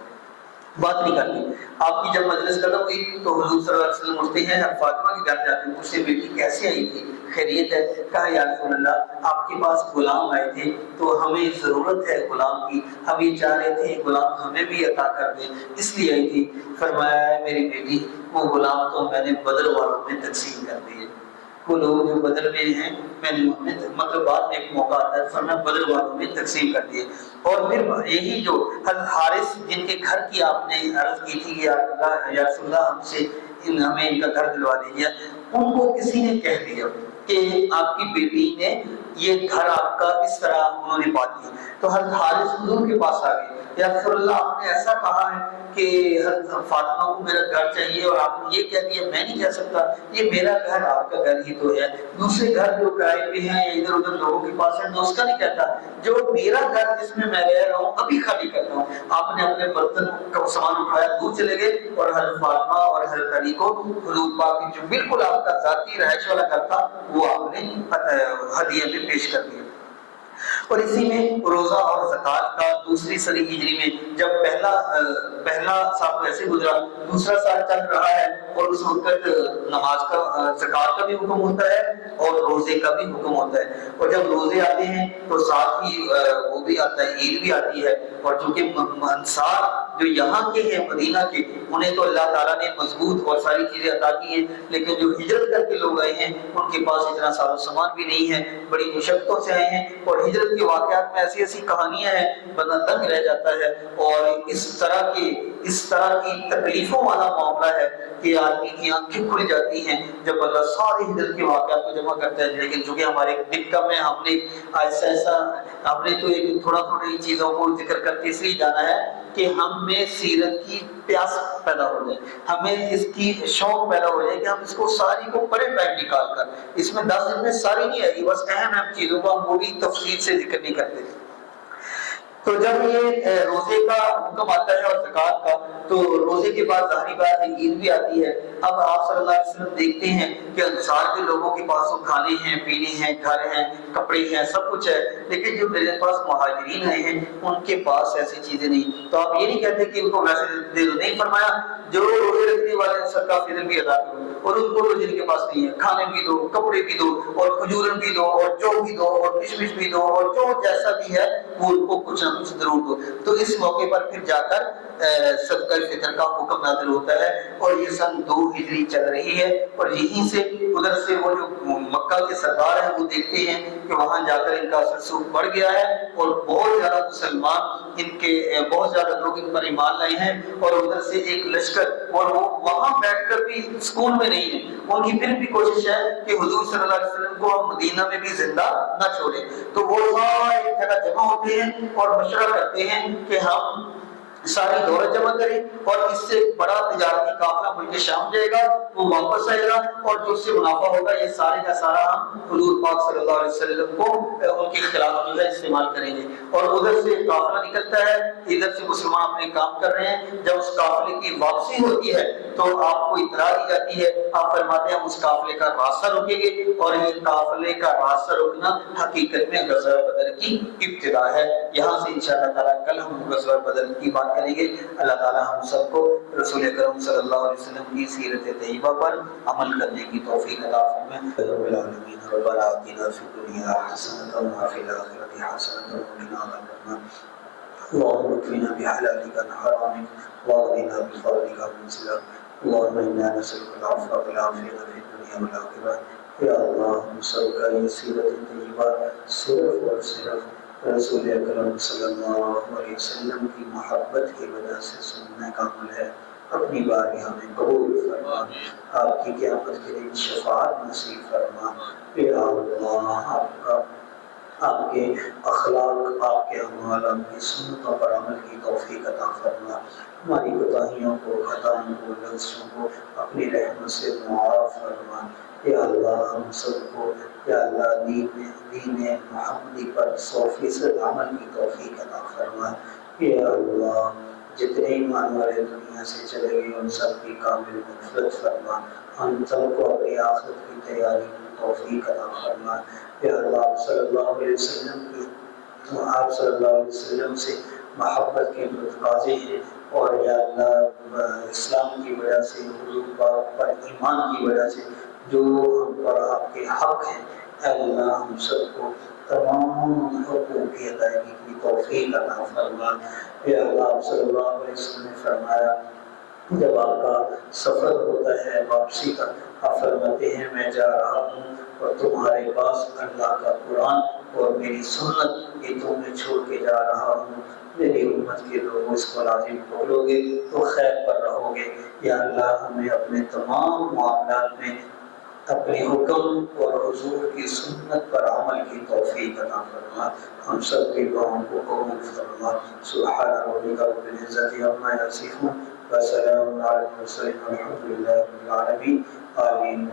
بات نہیں کرتی۔ آپ کی جب مجلس ختم ہوئی تو حضور صلی اللہ علیہ وسلم اٹھتے ہیں، فاطمہ کے گھر جاتے ہیں، پوچھتے بیٹی کیسے آئی تھی، خیریت ہے؟ کہا یا رسول اللہ آپ کے پاس غلام آئے تھے تو ہمیں ضرورت ہے غلام کی، ہم یہ چاہ رہے تھے غلام ہمیں بھی عطا کر دیں اس لیے آئی تھی۔ فرمایا ہے میری بیٹی وہ غلام تو میں نے بدر والوں میں تقسیم کر دیے، وہ لوگ جو بدر میں ہیں میں نے مطلب بعد میں ایک موقع آتا ہے فرمایا بدر والوں میں تقسیم کر دیے۔ اور پھر یہی جو حضرت حارث جن کے گھر کی آپ نے عرض کی تھی یا رسول اللہ ہم سے ہمیں ان کا گھر دلوا دیجیے، ان کو کسی نے کہہ دیا کہ آپ کی بیٹی نے یہ گھر آپ کا اس طرح انہوں نے بات کی۔ تو حضرت حارث حضور کے پاس آ گئے، یا رسول اللہ آپ نے ایسا کہا ہے کہ حضرت فاطمہ کو میرا گھر چاہیے اور آپ نے یہ کہہ دیا، میں نہیں کہہ سکتا، یہ میرا گھر آپ کا گھر ہی تو ہے، دوسرے گھر جو کرائے پہ ہیں یا ادھر ادھر لوگوں کے پاس ہیں میں اس کا نہیں کہتا، جو میرا گھر جس میں میں رہ رہا ہوں ابھی خالی کرتا ہوں۔ آپ نے اپنے برتن کا سامان اٹھایا دور چلے گئے اور حضرت فاطمہ اور حضرت علی کو حضور پاک کی جو بالکل آپ کا ذاتی رہائش والا گھر تھا وہ آپ نے ہدیہ میں پیش کر دیا۔ اور اسی میں روزہ اور زکوٰۃ کا دوسری صدی ہجری میں جب پہلا سال ویسے گزرا، دوسرا سال چل رہا ہے اور اس وقت نماز کا زکوٰۃ کا بھی حکم ہوتا ہے اور روزے کا بھی حکم ہوتا ہے، اور جب روزے آتے ہیں تو ساتھ ہی وہ بھی آتا ہے، عید بھی آتی ہے۔ اور چونکہ انصار جو یہاں کے ہیں مدینہ کے انہیں تو اللہ تعالیٰ نے مضبوط اور ساری چیزیں عطا کی ہیں، لیکن جو ہجرت کر کے لوگ آئے ہیں ان کے پاس اتنا ساز و سامان بھی نہیں ہے، بڑی مشقتوں سے آئے ہیں، اور ہجرت کے واقعات میں ایسی ایسی کہانیاں ہیں بندہ دنگ رہ جاتا ہے۔ اور اس طرح کی تکلیفوں والا معاملہ ہے کہ آدمی کی آنکھیں کھل جاتی ہیں جب اللہ سارے ہجرت کے واقعات کو جمع کرتا ہے۔ لیکن چونکہ ہمارے دل کم ہے، ہم نے ایسا ہم نے تو ایک تھوڑا چیزوں کو ذکر کرتے اس لیے جانا ہے کہ ہم میں سیرت کی پیاس پیدا ہو جائے، ہمیں اس کی شوق پیدا ہو جائے کہ ہم اس کو ساری کو پڑھے ٹائم نکال کر۔ اس میں 10 دن میں ساری نہیں آئے گی، بس اہم چیزوں کو ہم وہ بھی تفصیل سے ذکر نہیں کرتے۔ تو جب یہ روزے کا حکم آتا ہے اور زکوٰۃ کا، تو روزے کے بعد ظاہری بات ہے عید بھی آتی ہے۔ اب آپ صلی اللہ علیہ وسلم دیکھتے ہیں کہ انصار کے لوگوں کے پاس وہ کھانے ہیں، پینے ہیں، گھر ہیں، کپڑے ہیں، سب کچھ ہے، لیکن جو میرے پاس مہاجرین آئے ہیں ان کے پاس ایسی چیزیں نہیں۔ تو آپ یہ نہیں کہتے کہ ان کو ویسے دے دو، نہیں فرمایا جو روزے رکھنے والے صدقہ فطر بھی ادا کرو، اور ان کو تو جن کے پاس نہیں ہے کھانے بھی دو، کپڑے بھی دو، اور کھجور بھی دو، اور جو بھی دو، اور کشمش بھی دو، اور جو جیسا بھی ہے وہ ان کو کچھ نہ کچھ ضرور دو۔ تو اس موقع پر پھر جا کر صدقہ فطر کا حکم نازل ہوتا ہے، اور یہ سن 2 ہجری چل رہی ہے، اور یہیں سے ادھر سے وہ جو مکہ کے سردار ہیں وہ دیکھتے ہیں کہ وہاں جا کر ان کا سرسوخ بڑھ گیا ہے، اور بہت زیادہ مسلمان ان کے بہت زیادہ لوگ ان پر ایمان لائے ہیں، اور ادھر سے ایک لشکر، اور وہ وہاں بیٹھ کر بھی سکون میں نہیں ہے، ان کی پھر بھی کوشش ہے کہ حضور صلی اللہ علیہ وسلم کو ہم مدینہ میں بھی زندہ نہ چھوڑیں۔ تو وہ سارے ایک جگہ جمع ہوتے ہیں اور مشورہ کرتے ہیں کہ ہم ساری دولت جمع کریں، اور اس سے بڑا تجارتی قافلہ ملک شام جائے گا، وہ واپس آئے گا، اور جو اس سے منافع ہوگا یہ سارے کا سارا ہم حضور پاک صلی اللہ علیہ وسلم کو ان کے خلاف جو ہے استعمال کریں گے۔ اور ادھر سے قافلہ نکلتا ہے، ادھر سے مسلمان اپنے کام کر رہے ہیں، جب اس قافلے کی واپسی ہوتی ہے تو آپ کو اطلاع دی جاتی ہے، آپ فرماتے ہیں اس قافلے کا راستہ روکیں گے، اور یہ قافلے کا راستہ روکنا حقیقت میں غزوہ بدر کی ابتدا ہے۔ یہاں سے انشاءاللہ تعالیٰ کل ہم غزوہ بدر کی بات کریں گے۔ اللہ تعالیٰ ہم سب کو رسول کرم صلی اللہ علیہ وسلم کی سیرت طیبہ پر عمل کرنے کی توفیق عطا فرمائے۔ رب العالمین ربنا آتنا فی الدنیا حسنۃ وفی الآخرۃ حسنۃ وقنا عذاب النار۔ اللهم اكفنا بحلالك عن حرامك واغننا بفضلك عمن سواك۔ اللهم انا نسألك العفو والعافية في الدنيا والآخرة۔ یا اللہ ہم سب کا یہ سیرت طیبہ صرف اور صرف رسول اکرم صلی اللہ علیہ وسلم کی محبت کی وجہ سے سننے کا عمل ہے، اپنی بارگاہ میں قبول فرما، آپ کی قیامت کے دن شفاعت نصیب فرما۔ یا اللہ آپ کے اخلاق، آپ کے اعمال، آپ کی سنتوں پر عمل کی توفیق عطا فرما۔ ہماری کوتاہیوں کو، خطاؤں کو، لغزشوں کو اپنی رحمت سے معاف فرما۔ یا اللہ ہم سب کو یا اللہ دین محمدی پر 100% عمل کی توفیق عطا فرما۔ یا اللہ جتنے ایمان والے دنیا سے چلے گئے ان سب کی کامل مغفرت فرما، ہم سب کو اپنی آخرت کی تیاری کی توفیق عطا فرما۔ یا اللہ آپ صلی اللہ علیہ وسلم سے محبت کے متقاضی ہیں، اور یا اللہ اسلام کی وجہ سے، حضور پاک پر ایمان کی وجہ سے جو ہم پر آپ کے حق ہیں، اے اللہ ہم سب کو تمام حقوق کی ادائیگی کی توفیق عطا فرما۔ یا اللہ آپ صلی اللہ علیہ وسلم نے فرمایا جب آپ کا سفر ہوتا ہے واپسی کا، آپ فرماتے ہیں میں جا رہا ہوں اور تمہارے پاس اللہ کا قرآن اور میری سنت یہ تمہیں چھوڑ کے جا رہا ہوں، میری امت کے لوگ اس کو لازم پکڑو گے تو خیر پر رہو گے۔ یا اللہ ہمیں اپنے تمام معاملات میں اپنے حکم اور حضور کی سنت پر عمل کی توفیق عطا فرما، ہم سب کے دعاؤں کو قبول فرما۔ سبحان ربک رب العزت عما یصفون وسلام علی المرسلین والحمد للہ رب العالمین، آمین۔